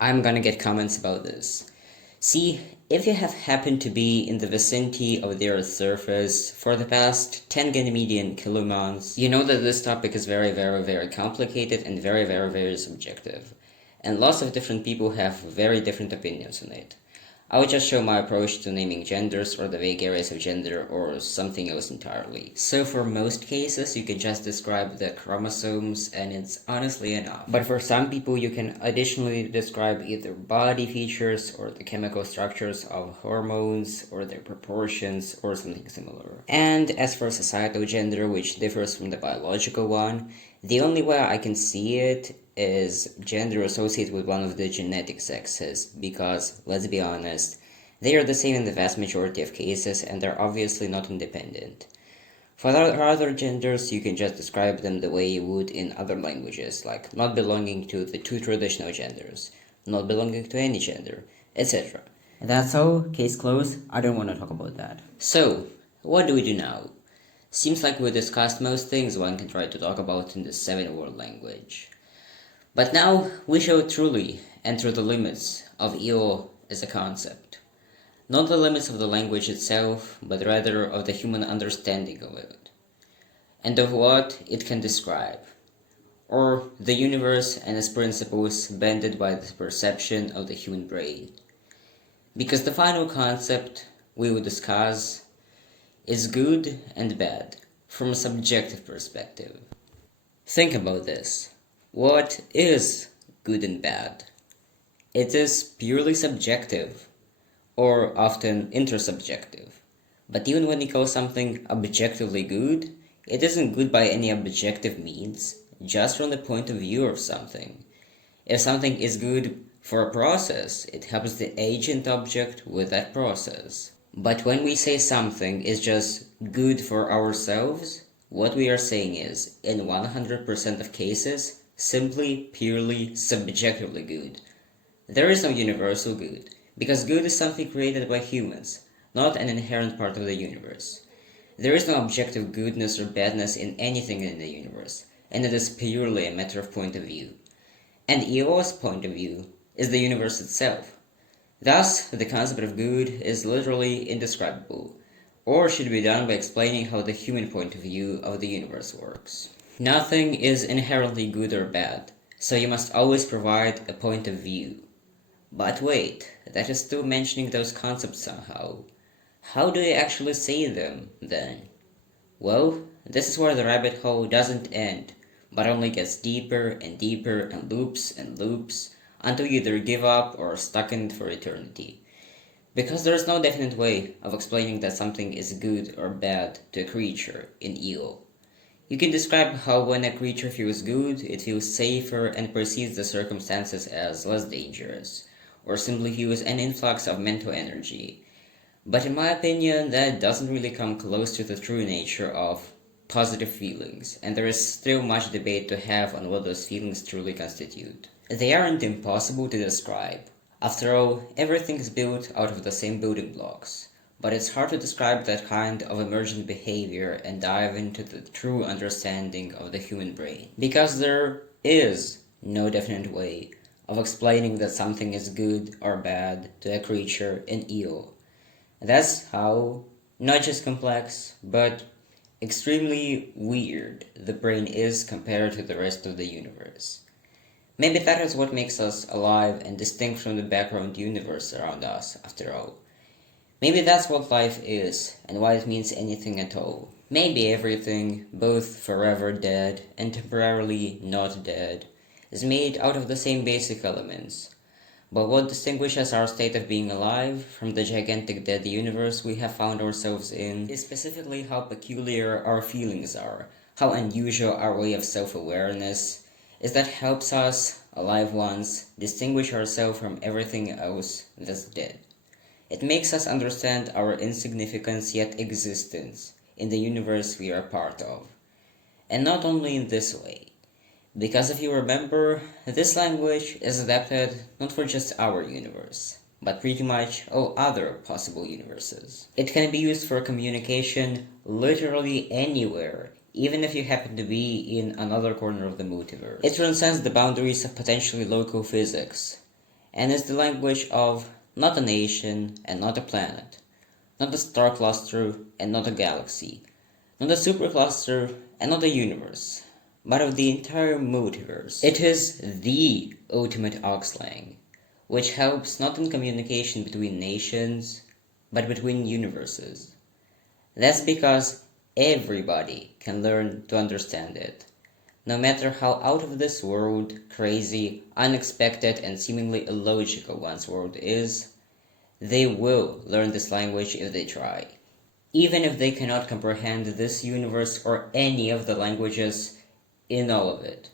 I'm gonna get comments about this. See, if you have happened to be in the vicinity of the Earth's surface for the past 10 Ganymedean kilomonths, you know that this topic is very, very, very complicated and very, very, very subjective. And lots of different people have very different opinions on it. I would just show my approach to naming genders or the vague areas of gender or something else entirely. So for most cases, you can just describe the chromosomes and it's honestly enough. But for some people, you can additionally describe either body features or the chemical structures of hormones or their proportions or something similar. And as for societal gender, which differs from the biological one, the only way I can see it is gender associated with one of the genetic sexes, because, let's be honest, they are the same in the vast majority of cases and are obviously not independent. For other genders, you can just describe them the way you would in other languages, like not belonging to the two traditional genders, not belonging to any gender, etc. That's all, case closed, I don't want to talk about that. So, what do we do now? Seems like we discussed most things one can try to talk about in the 7-word language. But now we shall truly enter the limits of EO as a concept. Not the limits of the language itself, but rather of the human understanding of it, and of what it can describe, or the universe and its principles banded by the perception of the human brain. Because the final concept we will discuss is good and bad from a subjective perspective. Think about this. What is good and bad? It is purely subjective, or often intersubjective. But even when you call something objectively good, it isn't good by any objective means, just from the point of view of something. If something is good for a process, it helps the agent object with that process. But when we say something is just good for ourselves, what we are saying is, in 100% of cases, simply, purely, subjectively good. There is no universal good, because good is something created by humans, not an inherent part of the universe. There is no objective goodness or badness in anything in the universe, and it is purely a matter of point of view. And EO's point of view is the universe itself. Thus, the concept of good is literally indescribable, or should be done by explaining how the human point of view of the universe works. Nothing is inherently good or bad, so you must always provide a point of view. But wait, that is still mentioning those concepts somehow. How do you actually say them, then? Well, this is where the rabbit hole doesn't end, but only gets deeper and deeper and loops, until you either give up or are stuck in it for eternity. Because there is no definite way of explaining that something is good or bad to a creature in EO. You can describe how when a creature feels good, it feels safer and perceives the circumstances as less dangerous, or simply feels an influx of mental energy. But in my opinion, that doesn't really come close to the true nature of positive feelings, and there is still much debate to have on what those feelings truly constitute. They aren't impossible to describe. After all, everything is built out of the same building blocks. But it's hard to describe that kind of emergent behavior and dive into the true understanding of the human brain. Because there is no definite way of explaining that something is good or bad to a creature in eo. That's how not just complex, but extremely weird the brain is compared to the rest of the universe. Maybe that is what makes us alive and distinct from the background universe around us, after all. Maybe that's what life is, and why it means anything at all. Maybe everything, both forever dead and temporarily not dead, is made out of the same basic elements. But what distinguishes our state of being alive from the gigantic dead universe we have found ourselves in is specifically how peculiar our feelings are, how unusual our way of self-awareness is that helps us, alive ones, distinguish ourselves from everything else that's dead. It makes us understand our insignificance yet existence in the universe we are part of. And not only in this way, because if you remember, this language is adapted not for just our universe, but pretty much all other possible universes. It can be used for communication literally anywhere, even if you happen to be in another corner of the multiverse. It transcends the boundaries of potentially local physics, and is the language of not a nation and not a planet, not a star cluster and not a galaxy, not a supercluster and not a universe, but of the entire multiverse. It is the ultimate auxlang, which helps not in communication between nations, but between universes. That's because everybody can learn to understand it. No matter how out of this world, crazy, unexpected, and seemingly illogical one's world is, they will learn this language if they try. Even if they cannot comprehend this universe or any of the languages in all of it.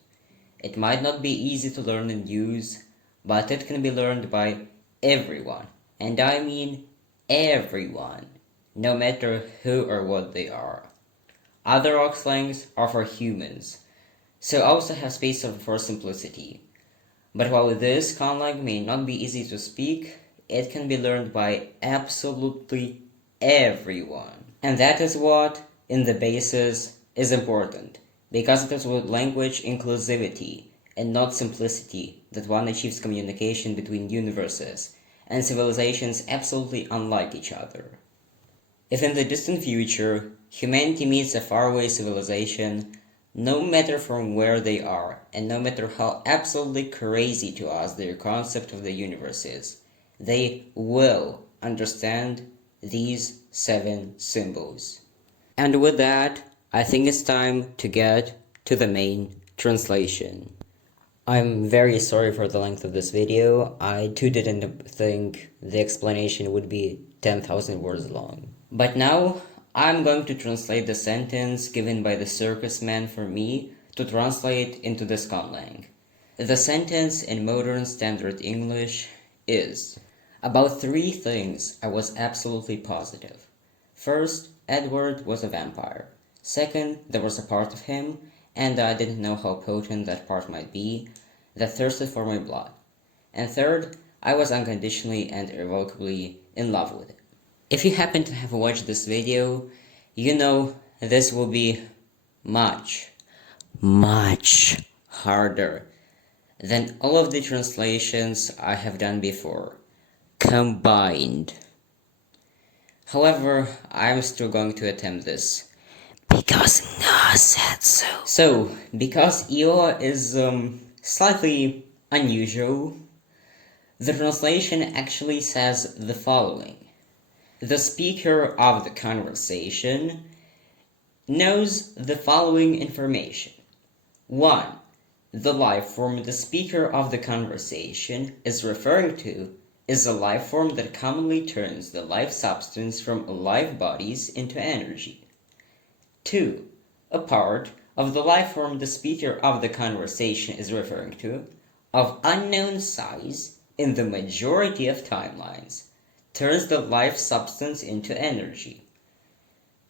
It might not be easy to learn and use, but it can be learned by everyone, and I mean everyone, no matter who or what they are. Other auxlangs are for humans, so also have space for simplicity. But while this conlang may not be easy to speak, it can be learned by absolutely everyone. And that is what, in the basis, is important, because it is with language inclusivity and not simplicity that one achieves communication between universes and civilizations absolutely unlike each other. If in the distant future, humanity meets a faraway civilization, no matter from where they are, and no matter how absolutely crazy to us their concept of the universe is, they will understand these 7 symbols. And with that, I think it's time to get to the main translation. I'm very sorry for the length of this video. I too didn't think the explanation would be 10,000 words long. But now, I'm going to translate the sentence given by the circus man for me to translate into this conlang. The sentence in modern standard English is: about 3 things I was absolutely positive. First, Edward was a vampire. Second, there was a part of him, and I didn't know how potent that part might be, that thirsted for my blood. And third, I was unconditionally and irrevocably in love with it. If you happen to have watched this video, you know this will be much harder than all of the translations I have done before, combined. However, I'm still going to attempt this, because Nga said so. So, because Io is slightly unusual, the translation actually says the following. The speaker of the conversation knows the following information. 1. The life form the speaker of the conversation is referring to is a life form that commonly turns the life substance from alive bodies into energy. 2. A part of the life form the speaker of the conversation is referring to, of unknown size in the majority of timelines, turns the life substance into energy.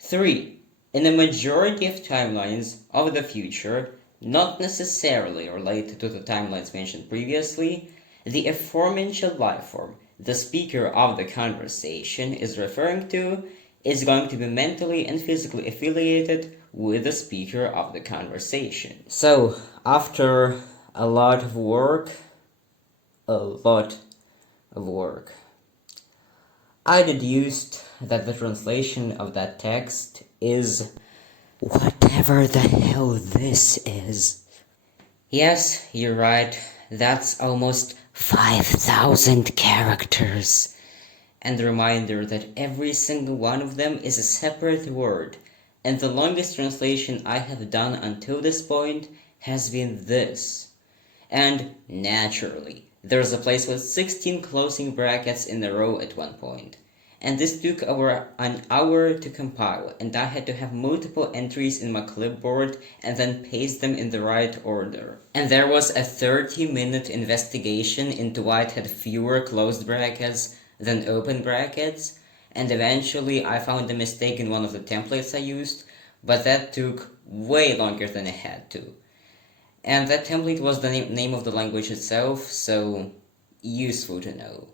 3. In a majority of timelines of the future, not necessarily related to the timelines mentioned previously, the aforementioned life form the speaker of the conversation is referring to is going to be mentally and physically affiliated with the speaker of the conversation. So, after a lot of work. A lot of work. I deduced that the translation of that text is whatever the hell this is. Yes, you're right. That's almost 5,000 characters. And the reminder that every single one of them is a separate word. And the longest translation I have done until this point has been this. And naturally, there's a place with 16 closing brackets in a row at one point. And this took over an hour to compile, and I had to have multiple entries in my clipboard and then paste them in the right order. And there was a 30-minute investigation into why it had fewer closed brackets than open brackets, and eventually I found a mistake in one of the templates I used, but that took way longer than it had to. And that template was the name of the language itself, so useful to know,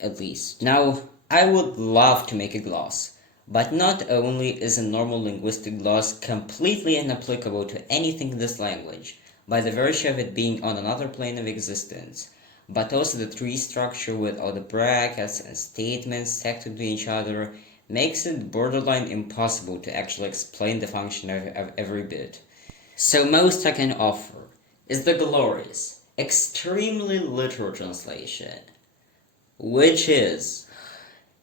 at least. Now, I would love to make a gloss, but not only is a normal linguistic gloss completely inapplicable to anything in this language, by the virtue of it being on another plane of existence, but also the tree structure with all the brackets and statements stacked to each other makes it borderline impossible to actually explain the function of every bit. So most I can offer is the glorious, extremely literal translation, which is: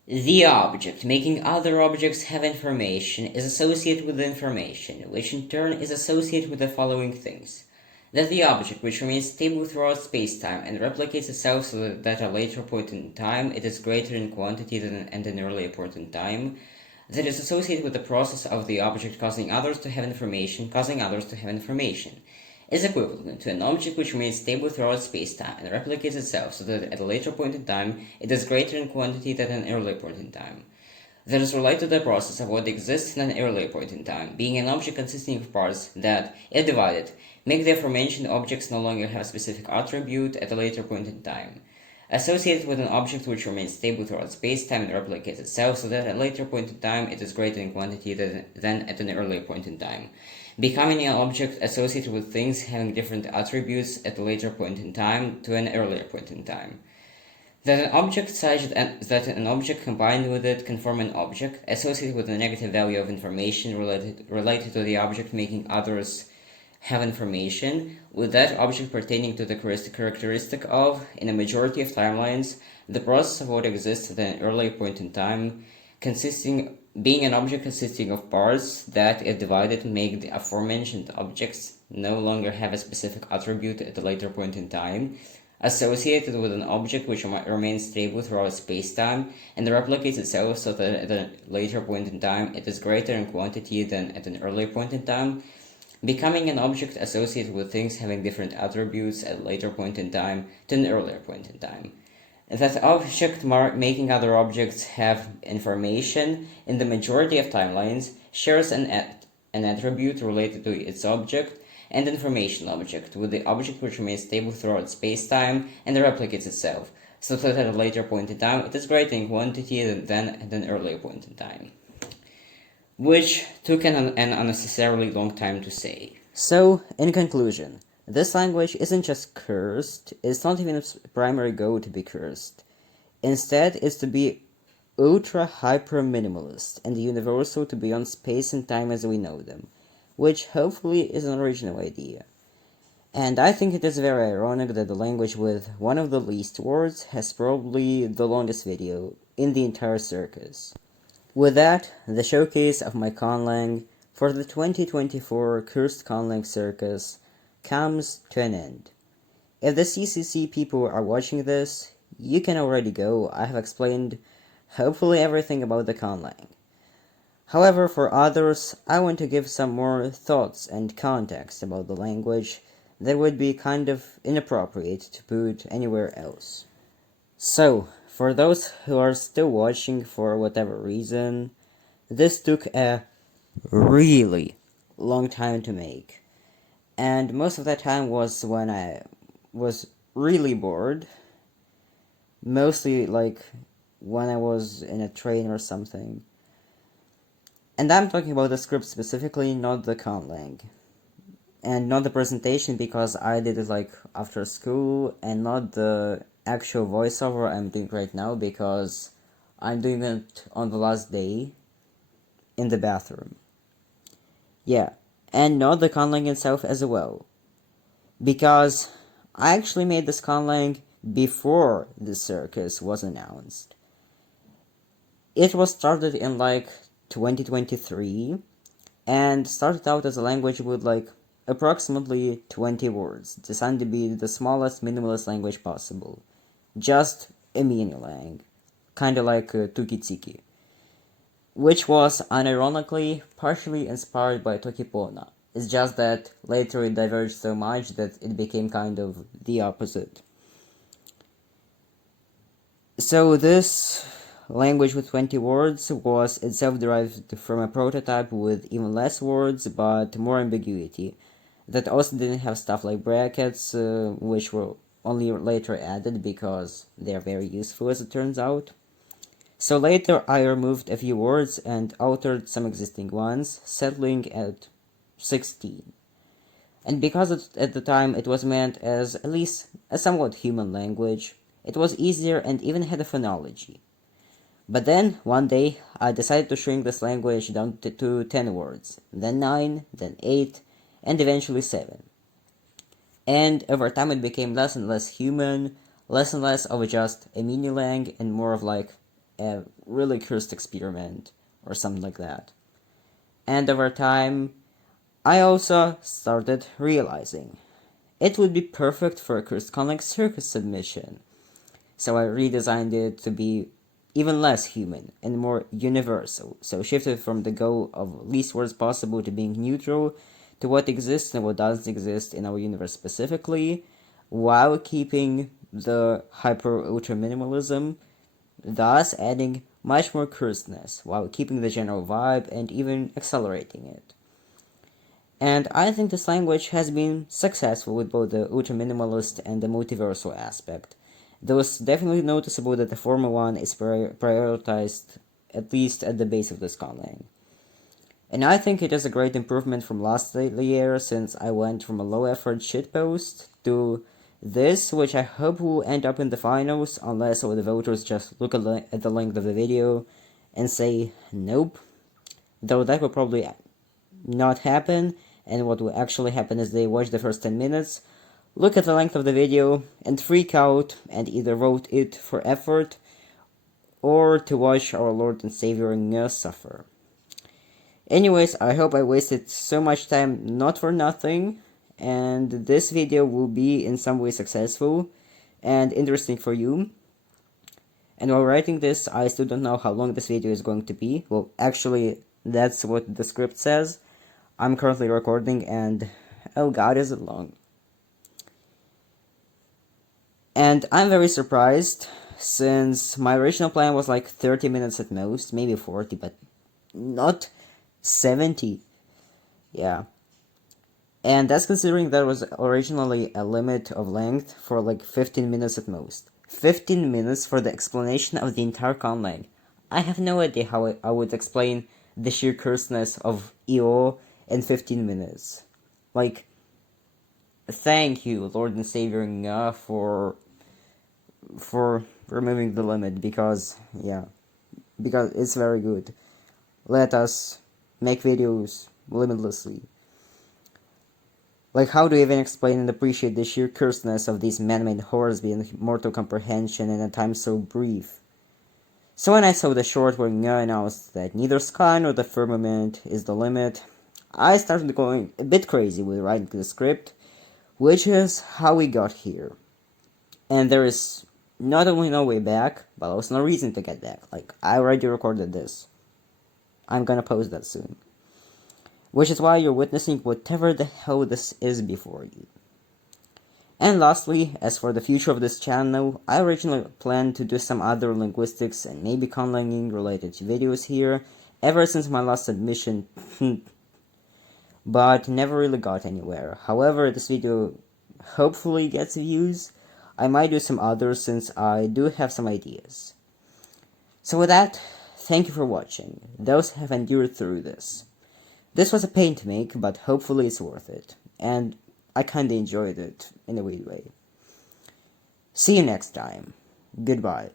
the object making other objects have information is associated with the information, which in turn is associated with the following things. That the object which remains stable throughout space-time and replicates itself so that at a later point in time it is greater in quantity than at an earlier point in time, that is associated with the process of the object causing others to have information, is equivalent to an object which remains stable throughout space-time and replicates itself so that at a later point in time it is greater in quantity than an earlier point in time. That is related to the process of what exists in an earlier point in time, being an object consisting of parts that, if divided, make the aforementioned objects no longer have a specific attribute at a later point in time. Associated with an object which remains stable throughout space-time and replicates itself so that at a later point in time it is greater in quantity than at an earlier point in time. Becoming an object associated with things having different attributes at a later point in time to an earlier point in time. That an object such that an object combined with it can form an object associated with a negative value of information related to the object making others have information, with that object pertaining to the characteristic of, in a majority of timelines, the process of what exists at an earlier point in time, being an object consisting of parts that, if divided, make the aforementioned objects no longer have a specific attribute at a later point in time, associated with an object which remains stable throughout space-time and replicates itself so that at a later point in time it is greater in quantity than at an earlier point in time, becoming an object associated with things having different attributes at a later point in time to an earlier point in time. That object making other objects have information in the majority of timelines shares an attribute related to its object and information object with the object which remains stable throughout space-time and replicates itself, so that at a later point in time it is greater in quantity than at an earlier point in time. Which took an unnecessarily long time to say. So, in conclusion, this language isn't just cursed, it's not even its primary goal to be cursed. Instead, it's to be ultra-hyper-minimalist and universal to beyond space and time as we know them, which hopefully is an original idea. And I think it is very ironic that the language with one of the least words has probably the longest video in the entire circus. With that, the showcase of my conlang for the 2024 Cursed Conlang Circus comes to an end. If the CCC people are watching this, you can already go. I have explained hopefully everything about the conlang. However, for others, I want to give some more thoughts and context about the language that would be kind of inappropriate to put anywhere else. So, for those who are still watching for whatever reason, this took a really long time to make. And most of that time was when I was really bored. Mostly like when I was in a train or something. And I'm talking about the script specifically, not the conlang. and not the presentation because I did it like after school, and not the actual voiceover I'm doing right now because I'm doing it on the last day in the bathroom. Yeah, and not the conlang itself as well, because I actually made this conlang before the circus was announced. It was started in like 2023 and started out as a language with like approximately 20 words, designed to be the smallest minimalist language possible. Just a mini lang, kinda like Tukitsiki, which was unironically partially inspired by Tokipona. It's just that later it diverged so much that it became kind of the opposite. So this language with 20 words was itself derived from a prototype with even less words but more ambiguity, that also didn't have stuff like brackets, which were only later added because they're very useful as it turns out. So later I removed a few words and altered some existing ones, settling at 16. And because at the time it was meant as at least a somewhat human language, it was easier and even had a phonology. But then, one day, I decided to shrink this language down to 10 words, then 9, then 8, and eventually 7. And over time it became less and less human, less and less of just a mini-lang, and more of like a really cursed experiment, or something like that. And over time, I also started realizing it would be perfect for a Cursed Conlang Circus submission. So I redesigned it to be even less human and more universal, so shifted from the goal of least words possible to being neutral to what exists and what doesn't exist in our universe specifically, while keeping the hyper-ultra minimalism, thus adding much more cursedness, while keeping the general vibe and even accelerating it. And I think this language has been successful with both the ultra-minimalist and the multiversal aspect, though it's definitely noticeable that the former one is prioritized at least at the base of this conlang. And I think it is a great improvement from last year, since I went from a low-effort shitpost to this, which I hope will end up in the finals, unless all the voters just look at the length of the video and say nope, though that will probably not happen, and what will actually happen is they watch the first 10 minutes, look at the length of the video, and freak out and either vote it for effort or to watch our Lord and Savior suffer. Anyways, I hope I wasted so much time not for nothing, and this video will be in some way successful and interesting for you. And while writing this, I still don't know how long this video is going to be. Well, actually, that's what the script says. I'm currently recording, and oh god, is it long. And I'm very surprised, since my original plan was like 30 minutes at most, maybe 40, but not 70. Yeah. And that's considering there was originally a limit of length for like 15 minutes at most. 15 minutes for the explanation of the entire conlang. I have no idea how I would explain the sheer cursedness of EO in 15 minutes. Like, thank you, Lord and Savior Nga, for removing the limit, because it's very good. Let us make videos limitlessly. Like, how do you even explain and appreciate the sheer cursedness of these man-made horrors beyond mortal comprehension in a time so brief? So when I saw the short where Nga announced that neither sky nor the firmament is the limit, I started going a bit crazy with writing the script, which is how we got here. And there is not only no way back, but also no reason to get back. Like, I already recorded this. I'm gonna post that soon. Which is why you're witnessing whatever the hell this is before you. And lastly, as for the future of this channel, I originally planned to do some other linguistics and maybe conlanging related videos here, ever since my last submission, but never really got anywhere. However, this video hopefully gets views. I might do some others since I do have some ideas. So with that, thank you for watching, those who have endured through this. This was a pain to make, but hopefully it's worth it, and I kinda enjoyed it in a weird way. See you next time. Goodbye.